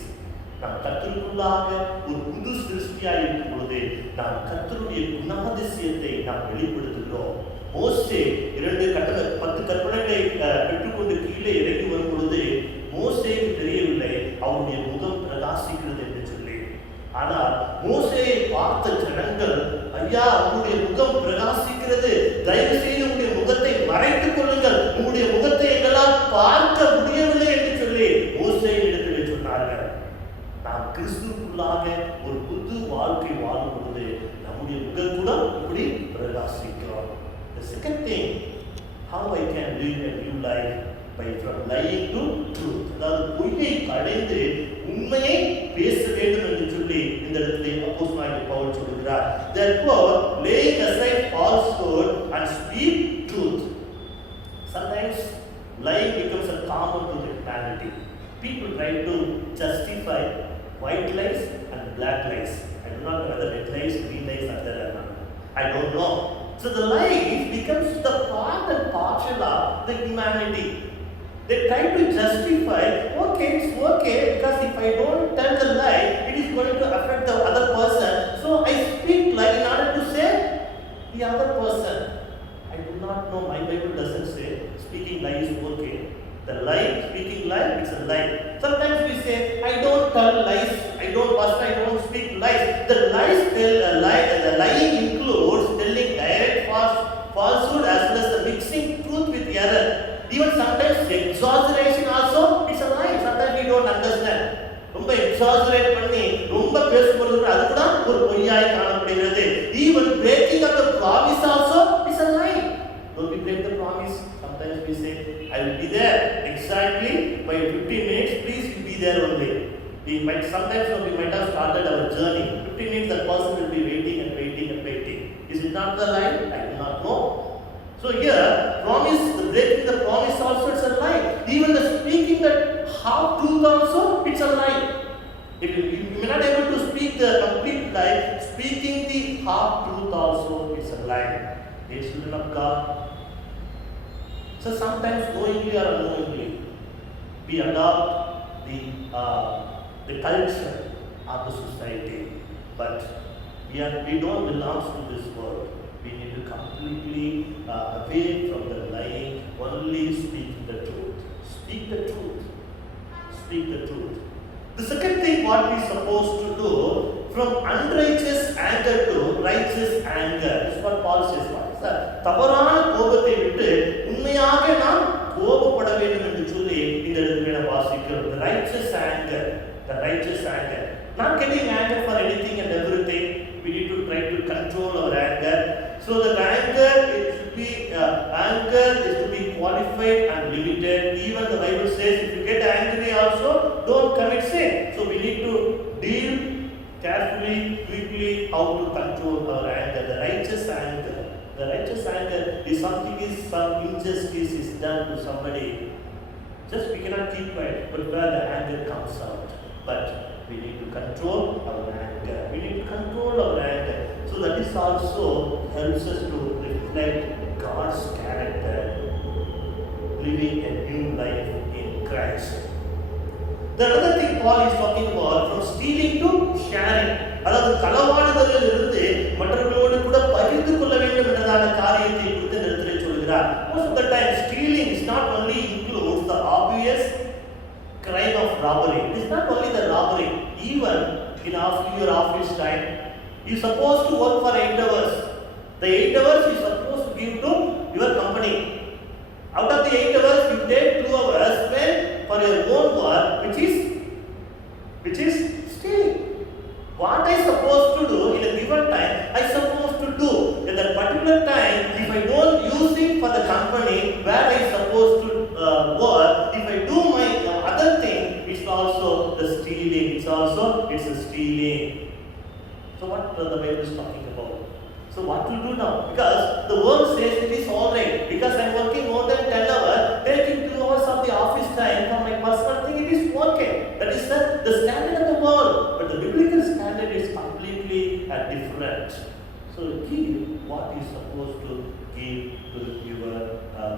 நாம் கர்த்தருக்குள்ளாக ஒரு புது சிருஷ்டியாய் இருக்கும் பொழுது நாம் கர்த்தருடைய குணாதிசயத்தை நாம் வெளிப்படுத்துகிறோம். மோசே 10 கற்பனைகளை பெற்றுக்கொண்டு கீழே இறங்கி வரும் பொழுது மோசேக்கு தெரியவில்லை அவருடைய முகம் பிரகாசிக்கிறது என்று சொல்லி. ஆனால் மோசேயை பார்த்த ஜனங்கள், ஐயா உங்களுடைய முகம் பிரகாசிக்கிறது, தயவு செய்து உங்களுடைய முகத்தை மறைத்துக் கொள்ளுங்கள், உங்களுடைய முகத்தை எங்களால் பார்க்க முடியவில்லை என்று சொல்லி மோசேயின் இடத்திலே சொன்னார்கள். நாம் கிறிஸ்துவுக்குள்ளாக ஒரு புது வாழ்க்கை வாழும் பொழுது நம்முடைய முகம் கூட இப்படி பிரகாசிக்கிறோம். The second thing, how I can live a new life by from lying to truth. அதாவது பொய்யை களைந்து உண்மையை பேச வேண்டும் என்று சொல்லி இந்த இடத்திலே அப்போஸ்தலனாகிய பவுல் சொல்கிறார். Therefore, laying aside falsehood and speak truth. Sometimes lying becomes a common to humanity. People try to justify white lies and black lies. I do not know whether red lies, green lies are there or not. I don't know. So the lie becomes the part and parcel of the humanity. They try to justify, okay, it's okay because if I don't tell the lie, it is going to affect the other person. So I speak lie in order to save the other person. I do not know. My Bible doesn't say speaking lie is okay. The lie, speaking lie, it's a lie. Sometimes we say, I don't tell lies, I don't speak lies. The lies tell a lie, the lying includes telling direct falsehood as well as the mixing truth with error. Even sometimes exaggeration also, it's a lie. Sometimes we don't understand. ரொம்ப exaggerate பண்ணி ரொம்ப பேசும்போது அது கூட ஒரு பொய்யாய் காணப்படுகிறது. Even breaking of the promise also is a lie. Don't we break the promise? Sometimes we say, I will be there exactly by 15 minutes, please you be there only. Sometimes we might have started our journey. 15 minutes that person will be waiting and waiting and waiting. Is it not the lie? I do not know. So here, promise, the breaking the promise also it's a lie. Even the speaking the half truth also, it's a lie. If you may not able to speak the complete lie, speaking the half truth also is a lie. Dear children of God, so sometimes knowingly or unknowingly, we adopt the culture of the society, but we don't belong to this world. We need to completely away from the lying, only speak the truth. Speak the truth. Speak the truth. The second thing what we are supposed to do from unrighteous anger to righteous anger. This is what Paul says. தவறான கோபத்தை விட்டு உண்மையாக நாம் கோபப்பட வேண்டும் என்று சொல்லி இந்த இடத்துல வாசிக்கிறோம். The righteous anger, the righteous anger. Not getting anger for anything and everything. We need to try to control our anger. So that anger, it should be anger is to be qualified and limited. Even the Bible says, if you get angry also, don't commit sin. So we need to deal carefully, quickly, how to control our anger. The righteous anger. The righteous anger is something is some injustice is done to somebody. Just we cannot keep quiet, but where the anger comes out. But we need to control our anger. We need to control our anger. So that is also helps us to reflect God's character, living a new life in Christ. The other thing Paul is talking about, from stealing to sharing. அதாவது களவாடுதலில் இருந்து மற்றவர்களோடு கூட பகிர்ந்து கொள்ள வேண்டும் என்றதான காரியத்தை குறித்து இந்த இடத்திலே சொல்கிறார். Most of the time stealing is not only includes the obvious crime of robbery. It is not only the robbery. Even in your office time, you are supposed to work for 8 hours. The 8 hours you are supposed to give to your company. Out of the 8 hours, you take 2 hours spend for your own work, which is stealing. What I supposed to do in a given time, I supposed to do. In that particular time, if I don't use it for the company where I supposed to work, if I do my other thing, it's also the stealing. It's a stealing. So what the Bible is talking about? So what to do now? Because the world says it is all right. Because I am working more than 10 hours, taking 2 hours of the office time for my personal thing, it is okay. That is the standard of the world. But the biblical standard is completely different. So give what you are supposed to give to your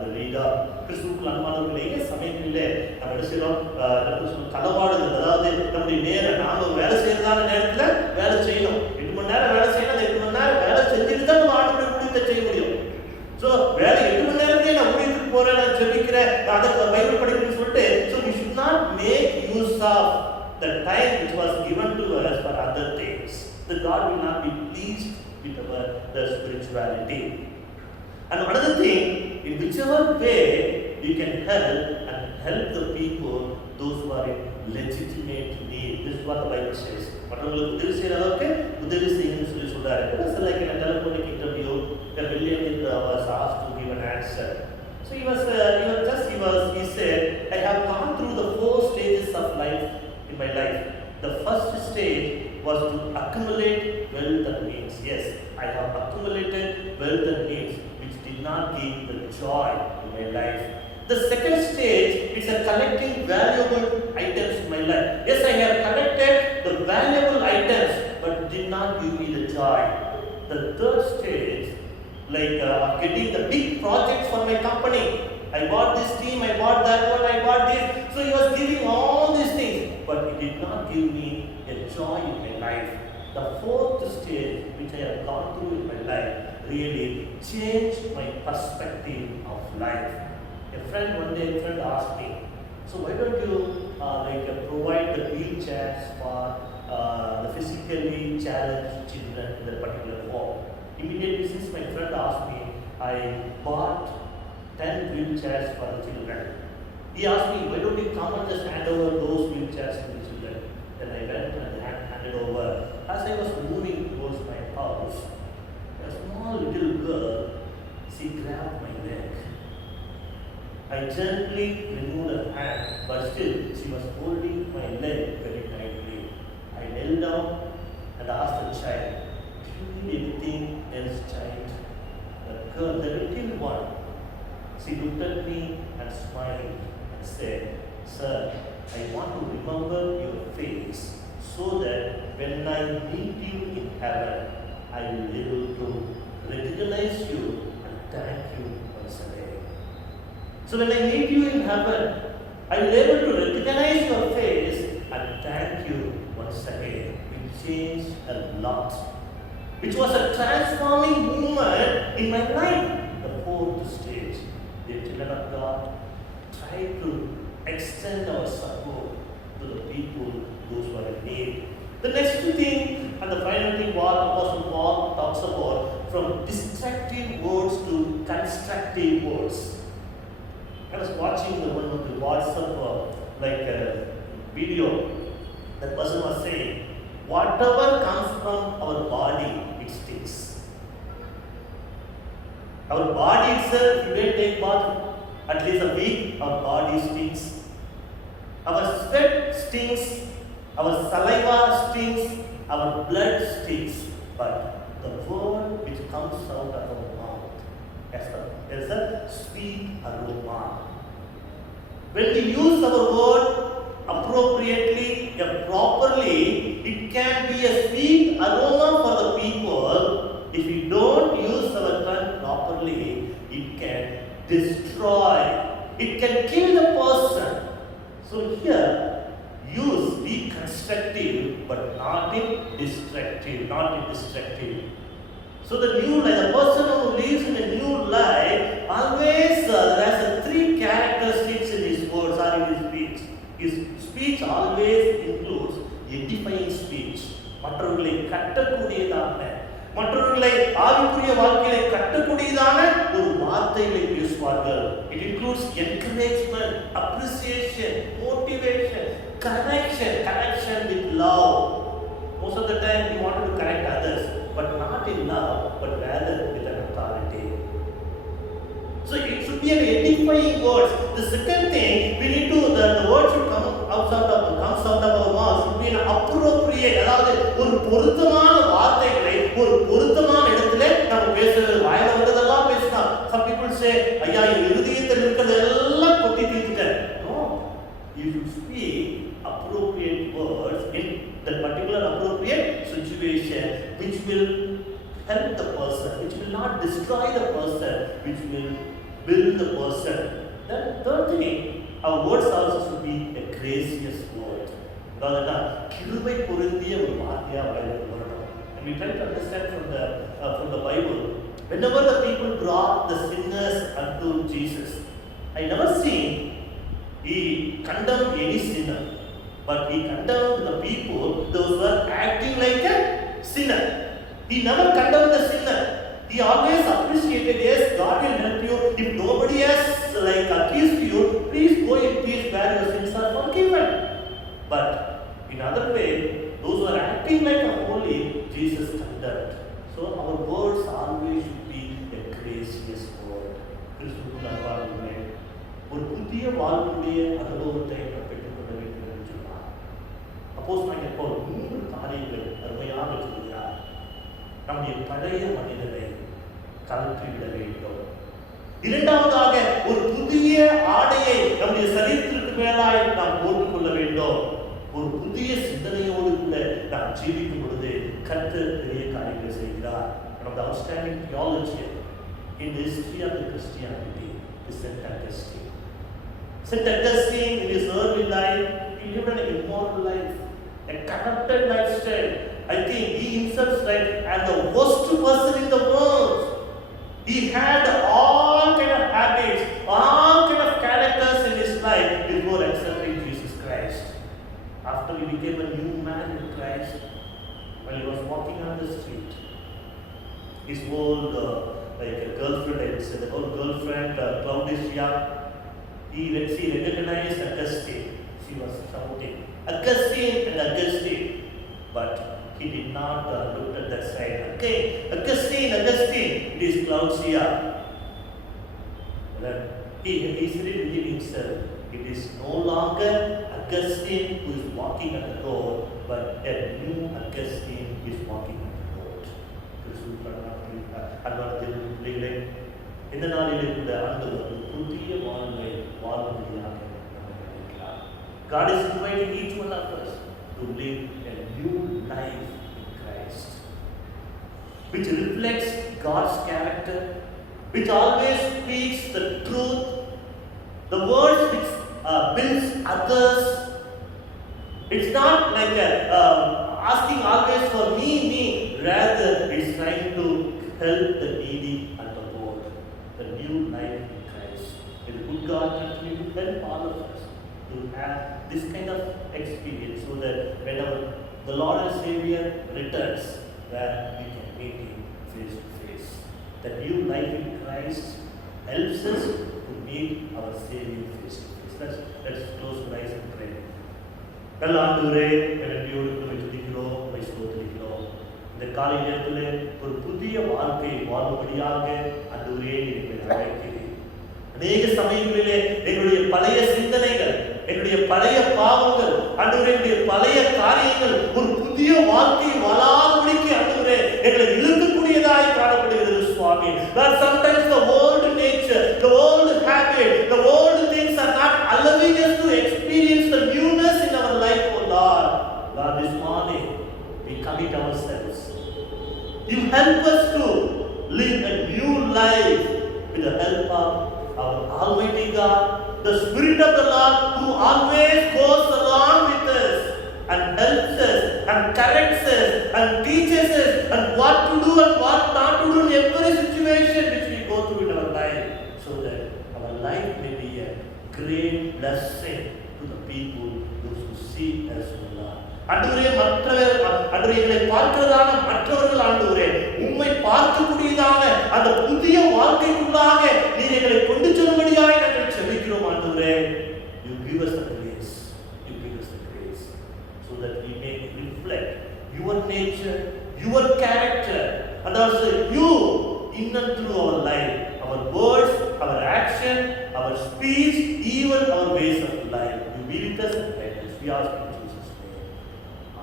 the leader. கிறிஸ்துவுக்குள் அன்பானவர்களே, சமயத்திலே நம்ம என்ன செய்யறோம்? களவாடுதல், அதாவது நம்முடைய நேரம் நாம வேலை செய்யறதான நேரத்துல வேலை செய்யணும். 8 மணி நேரம் வேலை செய்யணும், 8 மணி நேரம் வேலை செஞ்சுட்டு தான் நம்ம ஆண்டவருடைய ஊழியத்தை செய்ய முடியும். ஸோ வேலை 8 மணி நேரத்தையே நான் ஊழியத்துக்கு போறேன், நான் ஜெபிக்கிறேன், அதை பைபிள் படிக்கணும்னு சொல்லிட்டு, so we should not make use of the time which was given to us for other things. The God will not be pleased with the spirituality. And another thing, in whichever way you can help the people, those who are in legitimate need. This is what the Bible says. மற்றவங்களுக்கு உதவி செய்யற அளவுக்கு உதவி செய்யணும்னு சொல்லி சொல்றாரு. Just like in a telephonic interview, a millionaire was asked to give an answer. So he said, I have gone through the 4 stages of life in my life. The first stage was to accumulate wealth and means. Yes, I have accumulated wealth and means, which did not give the joy in my life. The second stage is collecting valuable items in my life. Yes, I have collected the valuable items, but did not give me the joy. The third stage, like getting the big projects for my company. I bought this team, I bought that one, I bought this. So he was giving all these things, but it did not give me a joy in my life. The fourth stage, which I have gone through in my life, really changed my perspective of life. One day a friend asked me, so why don't you provide the wheelchairs for the physically challenged children in that particular home? Immediately, since my friend asked me, I bought 10 wheelchairs for the children. He asked me, why don't you come and just hand over those wheelchairs to the children? Then I went and handed over. As I was moving towards my house, a small little girl, she grabbed my neck. I gently removed her hand, but still she was holding my leg very tightly. I knelt down and asked the child, do you need anything else, child? The girl, the little one, she looked at me and smiled and said, sir, I want to remember your face so that when I meet you in heaven, I will be able to recognize you and thank you once again. So when I meet you in heaven, I will be able to recognize your face and thank you once again. It changed a lot, which was a transforming moment in my life. The fourth stage, the children of God, try to extend our support to the people, those who are in need. The next thing and the final thing what Apostle Paul talks about, from destructive words to constructive words. I was watching one of the WhatsApp video. That person was saying, whatever comes from our body, it stinks. Our body itself, if you don't take bath at least a week, our body stinks. Our sweat stinks, our saliva stinks, our blood stinks. But the word which comes out of our mouth is a sweet aroma. When we use our word appropriately, properly, it can be a sweet aroma for the people. If we don't use our tongue properly, it can destroy. It can kill the person. So here, be constructive, but not in destructive. So the new life, the person who lives in a new life, always has three characteristics in his words or in his speech. His speech always includes edifying speech. மற்றவர்களை கட்டக்கூடியதான, மற்றவர்களை ஆவிக்குரிய வாழ்க்கையை கட்டக்கூடியதான ஒரு வார்த்தைகளை பேசுவார்கள். It includes encouragement, appreciation, motivation, connection with love. Most of the time we wanted to correct others, but not in love, but rather with an authority. So it should be an edifying words. The second thing, we need to, the word should comes out of our mouth, should be an appropriate, அதாவது ஒரு பொருத்தமான வார்த்தைகளை ஒரு பொருத்தமான இடத்துல நம்ம பேசுறது. வாயில வந்ததெல்லாம் பேசலாம். Some people say, ஐயா என் இருதயத்தில் இருக்கிறது எல்லாம் கொட்டி தீர்த்துட்டேன். No, you should speak appropriate words in that particular appropriate situation, which will help the person, which will not destroy the person, which will build the person. Then third thing, our words also should be a gracious word. அதாவது கிருபை பொருந்திய ஒரு வார்த்தையா வாயில வரணும். And we try to understand from the Bible. Whenever the people brought the sinners unto Jesus, I never seen he condemned any sinner, but he condemned the people those who were acting like a sinner. He never condemned the sinner. He always appreciated, yes, God will help you. If nobody has accused you, please go in peace where your sins are forgiven. But in other way, those who are acting like a holy, Jesus condemned. So our words always should be a gracious word. ஒரு புதிய வாழ்வுடைய அனுபவத்தை பெற்றுக்கொள்ள வேண்டும் என்று சொன்னார். அப்போஸ்தலனாகிய பவுல் 3 காரியங்களை அருமையாக சொல்கிறார். நம்முடைய பழைய மனிதனை கழற்றிவிட வேண்டும். இரண்டாவதாக, ஒரு புதிய ஆடையை நம்முடைய சரீரத்திற்கு மேலாய் நாம் போட்டுக்கொள்ள வேண்டும். ஒரு புதிய சிந்தனையோடு கூட நாம் ஜீவிக்கும் பொழுது கர்த்தர் பெரிய காரியங்களை செய்கிறார். One of the outstanding theologians in the history of the Christianity is Saint Augustine. Saint Augustine, in his early life, he lived an immoral life, a corrupted lifestyle. I think he himself said, as the worst person in the world. He had all kind of habits, all kind of characters in his life before accepting Jesus Christ. After he became a new man in Christ, when he was walking on the street, his old girlfriend, I would say, the old girlfriend, Claudia, she recognized Augustine. She was shouting, Augustine. But he did not look at that side. Okay, Augustine, it is Claudia. He said it within himself. It is no longer Augustine who is walking on the road, but a new Augustine is walking on the road. இந்த நாளிலே கூட ஆண்டவர் புதிய வாழ்வை வாழும்படியாக நம்மை அழைக்கிறார். God is inviting each one of us to live a new life in Christ, which reflects God's character, which always speaks the truth, the words which builds others. It's not like asking always for me, rather it's trying to help the needy and the poor. The new life in Christ. May the good God continue to help all of us to have this kind of experience, so that when our the Lord and Savior returns, where we can meet Him face to face. The new life in Christ helps us to meet our Savior face to face. Let's close our eyes and pray. நல்ல ஆண்டவரே, நன்றியோடு உம்மை துதிக்கிறோம், உம்மை ஸ்தோத்திரிக்கிறோம். இந்த காலை நேரத்திலே ஒரு புதிய வாழ்க்கை வாழும்படியாக ஆண்டவரே எங்களை அழைக்கிறீர். அநேக சமயங்களிலே எங்களுடைய பழைய சிந்தனைகள், என்னுடைய பழைய பாவங்கள், ஆண்டவரே என்னுடைய பழைய காரியங்கள் ஒரு புதிய வாழ்க்கை வாழாதபடிக்கு ஆண்டவரே எங்களை இழுக்கக்கூடியதாய் காணப்படுகிறது சுவாமி. But sometimes the old nature, the old habit, the old things are not allowing us to experience the newness in our life, oh Lord. Lord, this morning we commit ourselves. You help us to live a new life with the help of our Almighty God, the Spirit of the Lord who always goes along with us and helps us and corrects us and teaches us and what to do and what not to do in every situation which we go through in our life, so that our life may be a great blessing to the people those who see us, O Lord. ஆண்டவரே, எங்களை பார்க்கிறதான மற்றவர்கள் ஆண்டவரே உம்மை பார்க்கக்கூடியதான அந்த புதிய வாழ்க்கைக்குள்ளாக நீர் எங்களை கொண்டு செல்லும்படியாக நாங்கள் செபிக்கிறோம் ஆண்டவரே. You give us the grace, you give us the grace, so that we may reflect your nature, your character, and also you in and through our life, our words, our action, our speech, even our ways of life. You be with us and guide us. We ask in Jesus' name.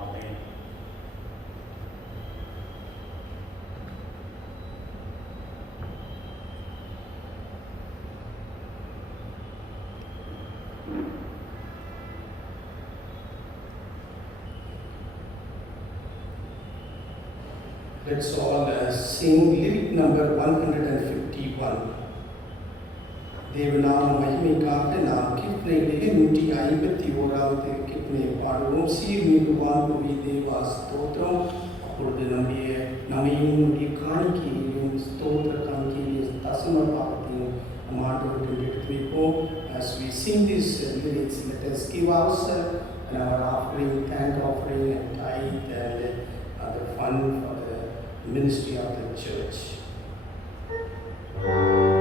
Amen. Let's all sing lyric number 151. தேவநாம மகிமைக்காக நாம் கீர்த்தனைகளிலே 151வது கீர்த்தனையை பாடுவோம். சீர்மிகு வான்புவி தேவா ஸ்தோத்திரம். அப்பொழுது நம்மையும் நம்முடைய காணிக்கையையும் ஸ்தோத்திர காணிக்கையையும் தசம பாகத்தையும் நம் ஆண்டவருக்கு எடுத்து வைப்போம். As we sing these lyrics, let us give ourselves and our offering, thank offering and tithe and the fund for the ministry of the church. Amen.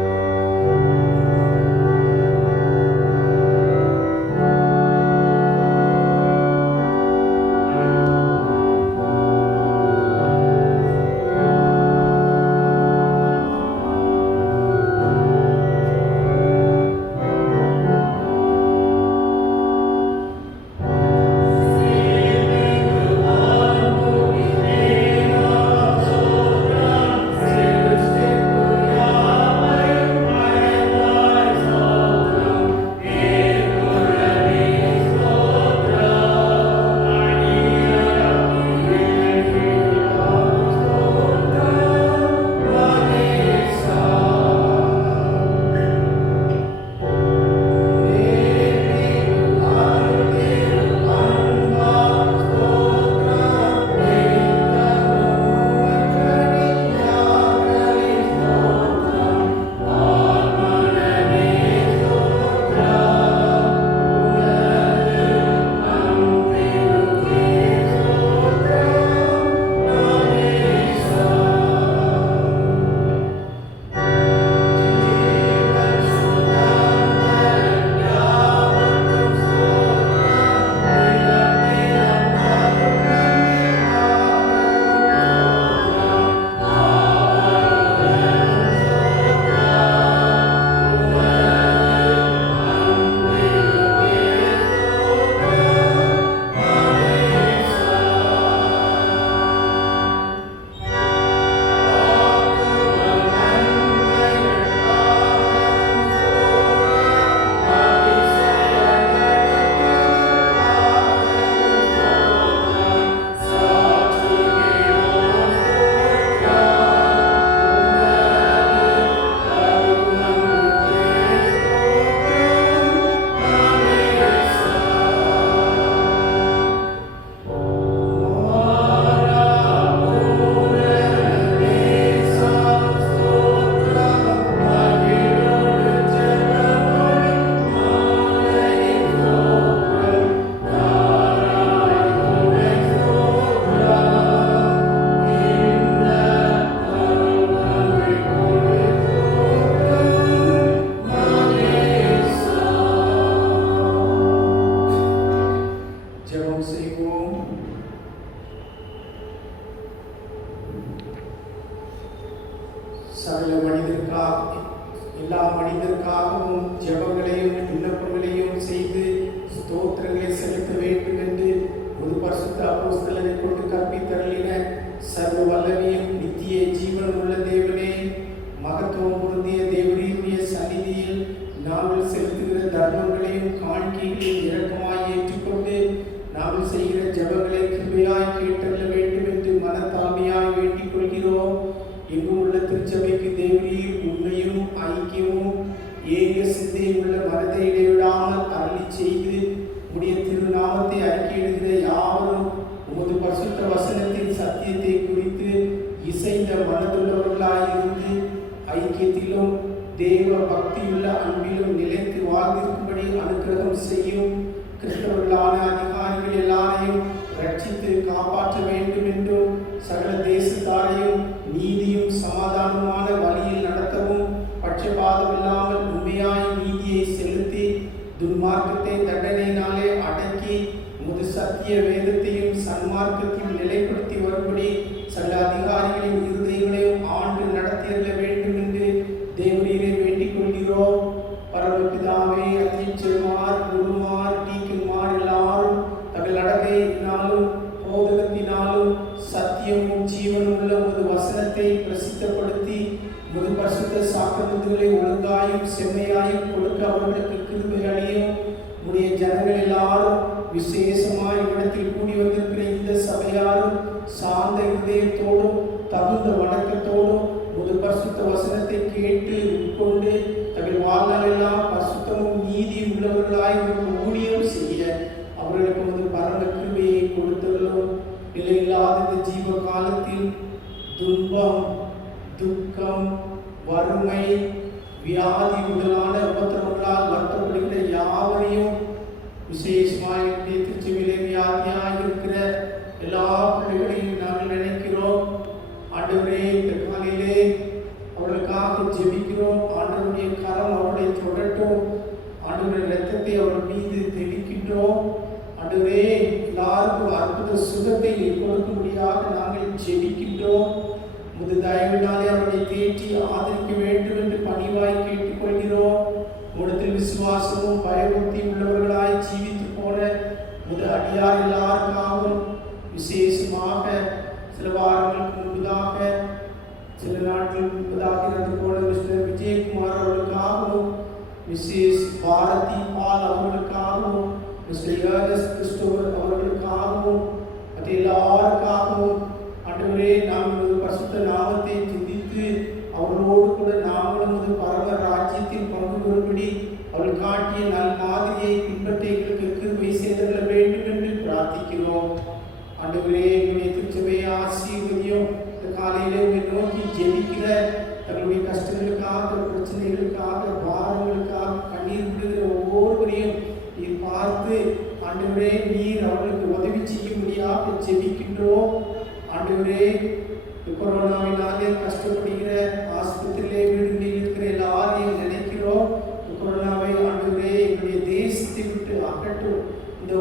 ஸ்தோத்திரங்களை செலுத்த வேண்டும் என்று ஒரு பரிசுத்த அப்போஸ்தலனை கொண்டு கற்பித்தருளின சர்வ வல்லமையும் நித்திய ஜீவனம் உள்ள தேவனே, மகத்துவம் பொருந்திய தேவனுடைய சந்நிதியில் நாங்கள் செலுத்துகிற தர்மங்களையும் காணிக்கைகளையும் இரக்கமாய் ஏற்றுக்கொண்டு நாங்கள் செய்கிற ஜெபங்களை கிருபையாய் கேட்டருள வேண்டும் என்று மனத்தாழ்மையாய் வேண்டிக் கொள்கிறோம். எங்கும் உள்ள திருச்சபைக்கு தேவரீர் உண்மையும் ஐக்கியமும் ஏக சிந்தையும் உள்ள மனதை இடைவிடாமல் அருளி செய்து உடைய திருநாமத்தை அறிக்கையிடுகிற யாவரும் உமது பரிசுத்த வசனத்தின் சத்தியத்தை குறித்து இசைந்த மனதுள்ளவர்களாயிருந்து ஐக்கியத்திலும் தேவ பக்தியுள்ள அன்பிலும் நிலைத்து வாழ்ந்திருக்கும்படி அனுக்கிரகம் செய்யும். கிறிஸ்தவர்களான அதிகாரிகள் எல்லாரையும் ரட்சித்து காப்பாற்ற வேண்டும் என்றும் சகல தேசத்தாரையும் நீதியும் சமாதானமான வழியில் நடத்தவும் பட்சபாதம் இல்லாமல் உண்மையாய் நீதியை செலுத்தி துன்மார்க்கத்தை தண்டனையினாலே அடக்கி உமது சத்திய வேதத்தையும் சன்மார்க்கத்தையும் நிலைப்படுத்தி வரும்படி சகல அதிகாரிகளின் இருதயங்களையும் ஆண்டு நடத்தியல்ல வேண்டும் என்று தேவரீரை வேண்டிக் கொள்கிறோம். பரமபிதாவே, அத்தியட்சமார், குருமார், டீக்கன்மார் எல்லாரும் தங்கள் நடக்கையினாலும் போதகத்தினாலும் சத்தியமும் ஜீவனும் உள்ள உமது வசனத்தை பிரசித்தப்படுத்தி உமது பரிசுத்த சாக்கிரமங்களை ஒழுங்காயும் செம்மையாயும் கொடுக்க அவர்களுக்கு கிருபை அளியும். உடைய ஜனங்கள் எல்லாரும் விசேஷமாய் இடத்தில் கூடி வந்திருக்கிற இந்த சபையாரும் சார்ந்த இதயத்தோடும் தகுந்த வணக்கத்தோடும் உமது பரிசுத்த வசனத்தை கேட்டு உட்கொண்டு தங்கள் வாழ்நாள் எல்லாம் பரிசுத்தமும் நீதி உள்ளவர்களாய் ஊழியம் செய்ய அவர்களுக்கு உமது பரம கிருபையை கொடுத்துள்ளோம். நிலையில்லாத ஜீவ காலத்தில் துன்பம், துக்கம், வறுமை, வியாதி முதலான உபத்திரவங்களால் வருத்தப்படுகிற யாவரையும் விசேஷமாய் திருச்சபையிலே வியாதியாக இருக்கிற எல்லா பிள்ளைகளையும் நாங்கள் நினைக்கிறோம். ஆண்டவரே, இந்த காலையிலே அவர்களுக்காக ஜெபிக்கிறோம். ஆண்டவருடைய கரம் அவர்களை தொடட்டும். ஆண்டவருடைய இரத்தத்தை அவர்கள் மீது தெளிக்கின்றோம். ஆண்டவரே, எல்லாருக்கும் அற்புத சுகத்தை கொடுக்கும்படியாக நாங்கள் ஜெபிக்கின்றோம். முது தயவினாலே அவர்களை தேற்றி ஆதரிக்க வேண்டும் என்று பணிவாய் கேட்டுக்கொள்கிறோம். உடத்தில் விசுவாசமும் பயபக்தி உள்ளவர்களாய் ஜீவித்து போன முது அடியார் எல்லாருக்காகவும் விசேஷமாக சில வாரங்களுக்கு முன்பதாக சில நாட்களுக்கு முன்பதாக இருந்து போன மிஸ்டர் விஜயகுமார் அவர்களுக்காகவும் மிஸ்ஸஸ் பாரதி பால் அவர்களுக்காகவும் மிஸ்டர் யர்னஸ் கிறிஸ்டோபர் அவர்களுக்காகவும் மற்ற எல்லாருக்காகவும் ஆண்டவரே, நாங்கள் பரிசுத்த நாமத்தை துதித்து அவர்களோடு கூட நாங்களும் பரவ ராஜ்யத்தில் பங்கு பெறும்படி அவர்கள் காட்டிய நல் மாதிரியை பின்பற்றி எங்களுக்கு கிருபை செய்தள்ள வேண்டும் என்று பிரார்த்திக்கிறோம். ஆண்டவரே, எங்களுடைய திருச்சபையை ஆசீர்வதியும். இந்த காலையிலே நோக்கி ஜெபிக்கிற தங்களுடைய கஷ்டங்களுக்காக, பிரச்சனைகளுக்காக, பாரங்களுக்காக கண்ணீர் விடுகிற ஒவ்வொருவரையும் நீர் பார்த்து ஆண்டவரே, நீர் அவர்களுக்கு உதவி செய்யும்படியாக ஜெபிக்கின்றோம். ஆண்டவரே, கொரோனாவினாலே கஷ்டப்படுகிற ஆஸ்பத்திரியிலே வீடுகளில் இருக்கிற எல்லாரையும் நினைக்கிறோம். கொரோனாவை ஆண்டவரே எங்களுடைய தேசத்தை விட்டு அகற்றும். இந்த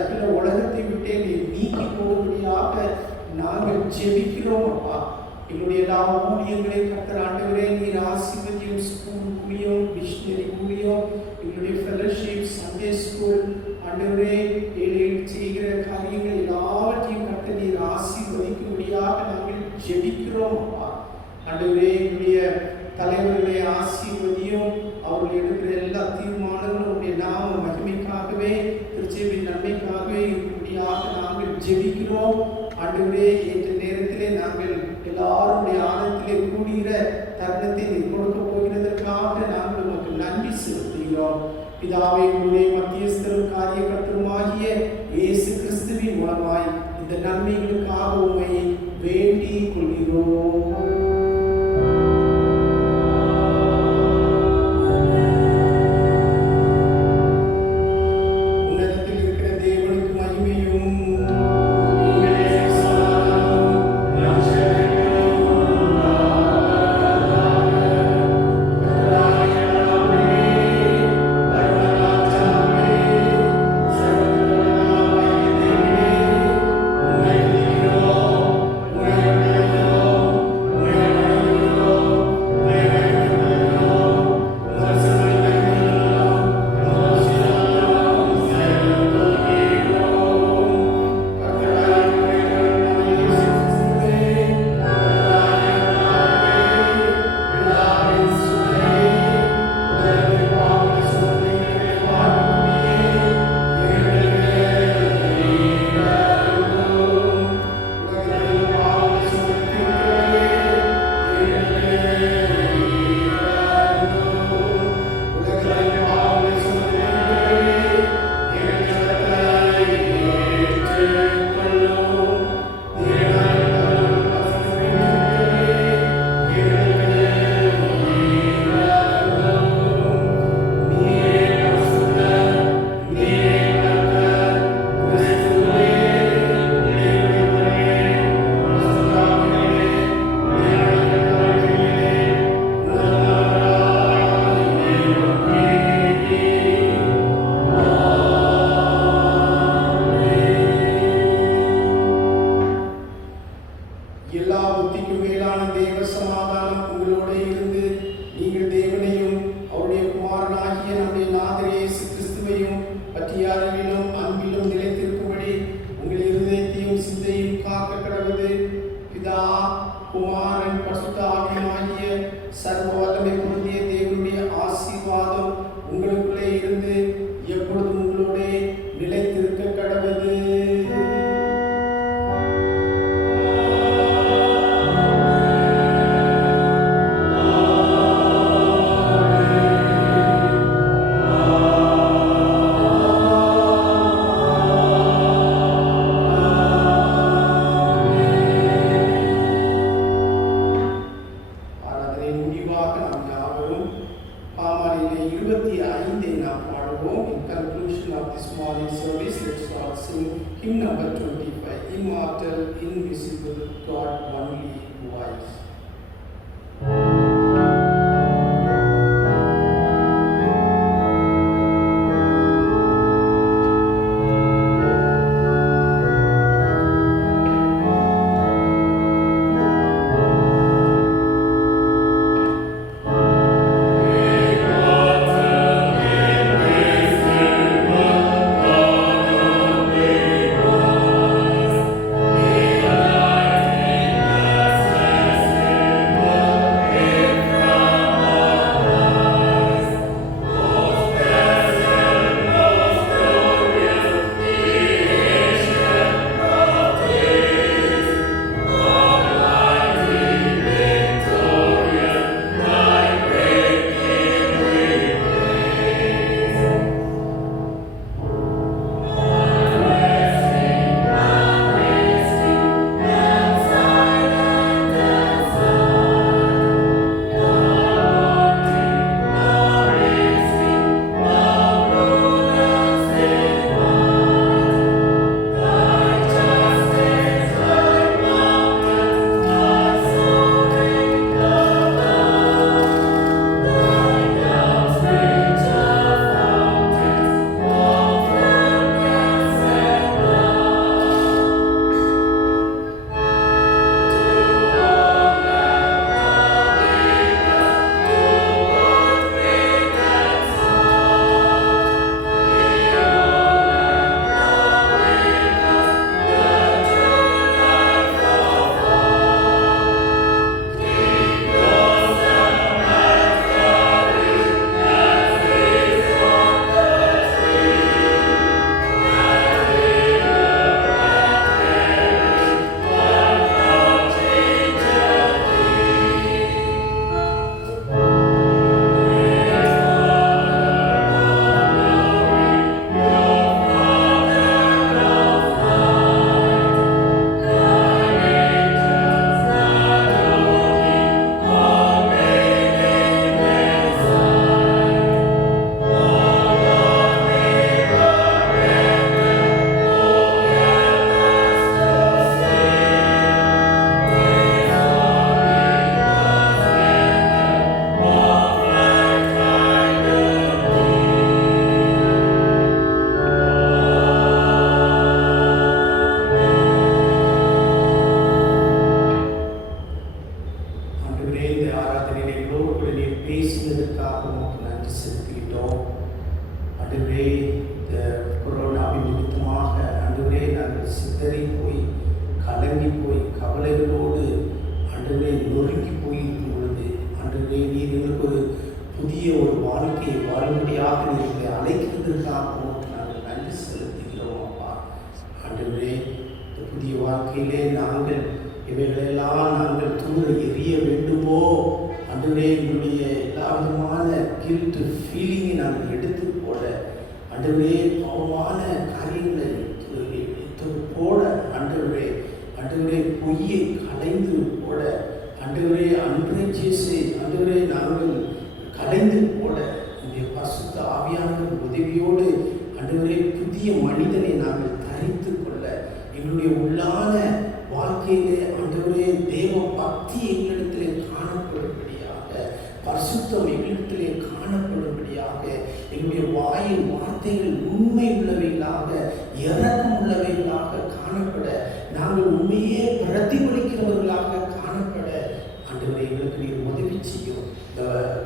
அகில உலகத்தை விட்டு நீக்கி போடும்படியாக நாங்கள் ஜெபிக்கிறோம். அப்பா, எங்களுடைய எல்லா ஊழியங்களை கர்த்தர் ஆண்டவரே நீர் ஆசீர்வதியும். ஸ்கூல் ஊழியம், மிஷனரி ஊழியம், எங்களுடைய ஃபெலோஷிப், சண்டே ஸ்கூல், ஆண்டவரே ஏழைகள் செய்கிற காரியங்கள் எல்லாவற்றையும் கர்த்தர் நீர் ஆசீர்வதிக்கும்படியாக நாங்கள் ஜெபிக்கிறோம். அப்பா, ஆண்டவரே எங்களுடைய தலைவர்களை ஆசீர்வதியும். அவர்கள் எடுக்கிற எல்லா தீர்மானங்களும் உடைய நாம மகிமைக்காகவே, திருச்சபையின் நன்மைக்காகவே இருக்கும்படியாக நாங்கள் ஜெபிக்கிறோம். ஆண்டவரே, என்ற நேரத்திலே நாங்கள் எல்லாருடைய ஆனத்திலே கூடுகிற தருணத்தை நீர் கொடுக்க போகிறதற்காக நாங்கள் உமக்கு நன்றி செலுத்துகிறோம். பிதாவே, உங்களுடைய மத்தியஸ்தரும் காரியகர்த்தருமாகிய இயேசு கிறிஸ்துவின் மூலமாய் இந்த நன்மைகளுக்காக உம்மை வேண்டிக் கொள்கிறோம். Amen. பற்றிய அறிவிலும் அன்பிலும் நிலைத்திருக்கும்படி உங்கள் இருதயத்தையும் சிந்தையும் காக்க கடவுது. பிதா குமாரன் பரிசுத்த ஆவியாகிய சர்வ வல்லமை பொருந்திய தேவனுடைய ஆசீர்வாதம் உங்களுக்குள்ளே இருந்து எப்பொழுதும் உங்களோட நிலைத்திருக்க கடவுது. Hymn number 25, Immortal, Invisible, God Only Wise.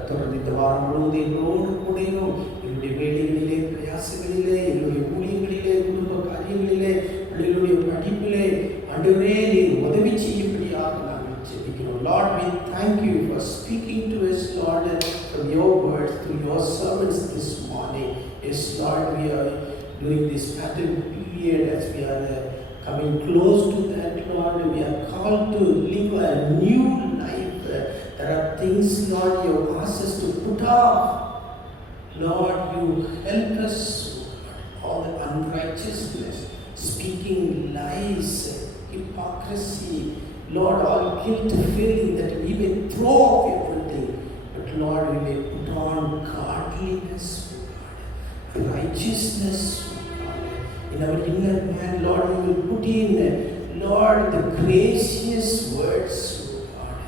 தொடர்ந்து இந்த வாரம் முழுவதும் எங்களோடு கூடையும் என்னுடைய வேலைகளிலே பிரயாசங்களிலே எங்களுடைய ஊழியங்களிலே, குடும்ப காரியங்களிலே, எங்களுடைய படிப்பிலே ஆண்டவரே நீர் உதவி செய்யும்படியாக நாங்கள் ஜெபிக்கிறோம். Lord, we thank you for speaking to us, Lord, from your words through your servants this morning. Yes, Lord, we are during this battle period as we are coming close to that, Lord, we are called to live a new life. There are things, Lord, you have asked us to put off. Lord, you help us, all the unrighteousness, speaking lies, hypocrisy, Lord, all guilt feeling, that we may throw off everything. But Lord, we may put on godliness, God, righteousness, God. In our inner man, Lord, we will put in, Lord, the gracious words, God,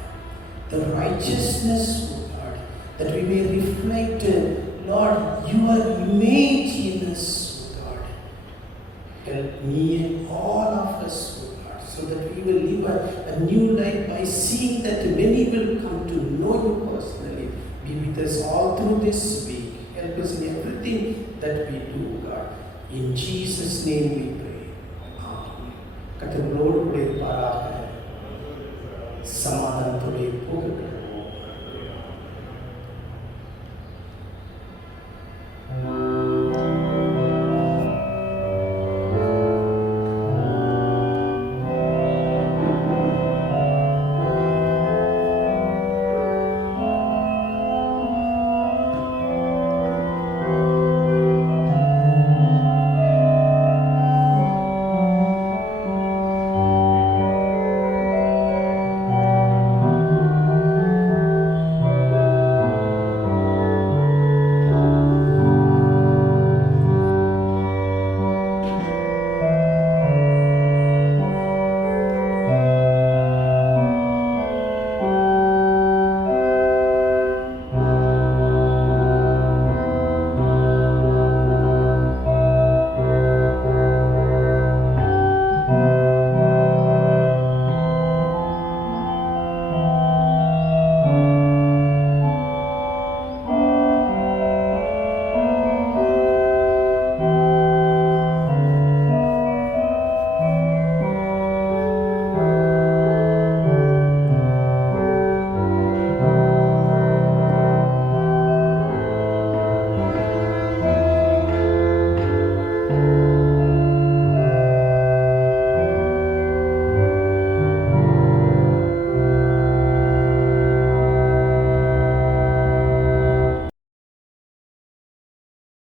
the righteousness, God, that we may reflect, Lord, your image in us, God. Help me and all of us, God, so that we will live a new life by seeing that many will come to know you personally. Be with us all through this week. Help us in everything that we do, God. In Jesus' name we pray. Amen. கர்த்தர் உங்களோடு கூட இருப்பாராக.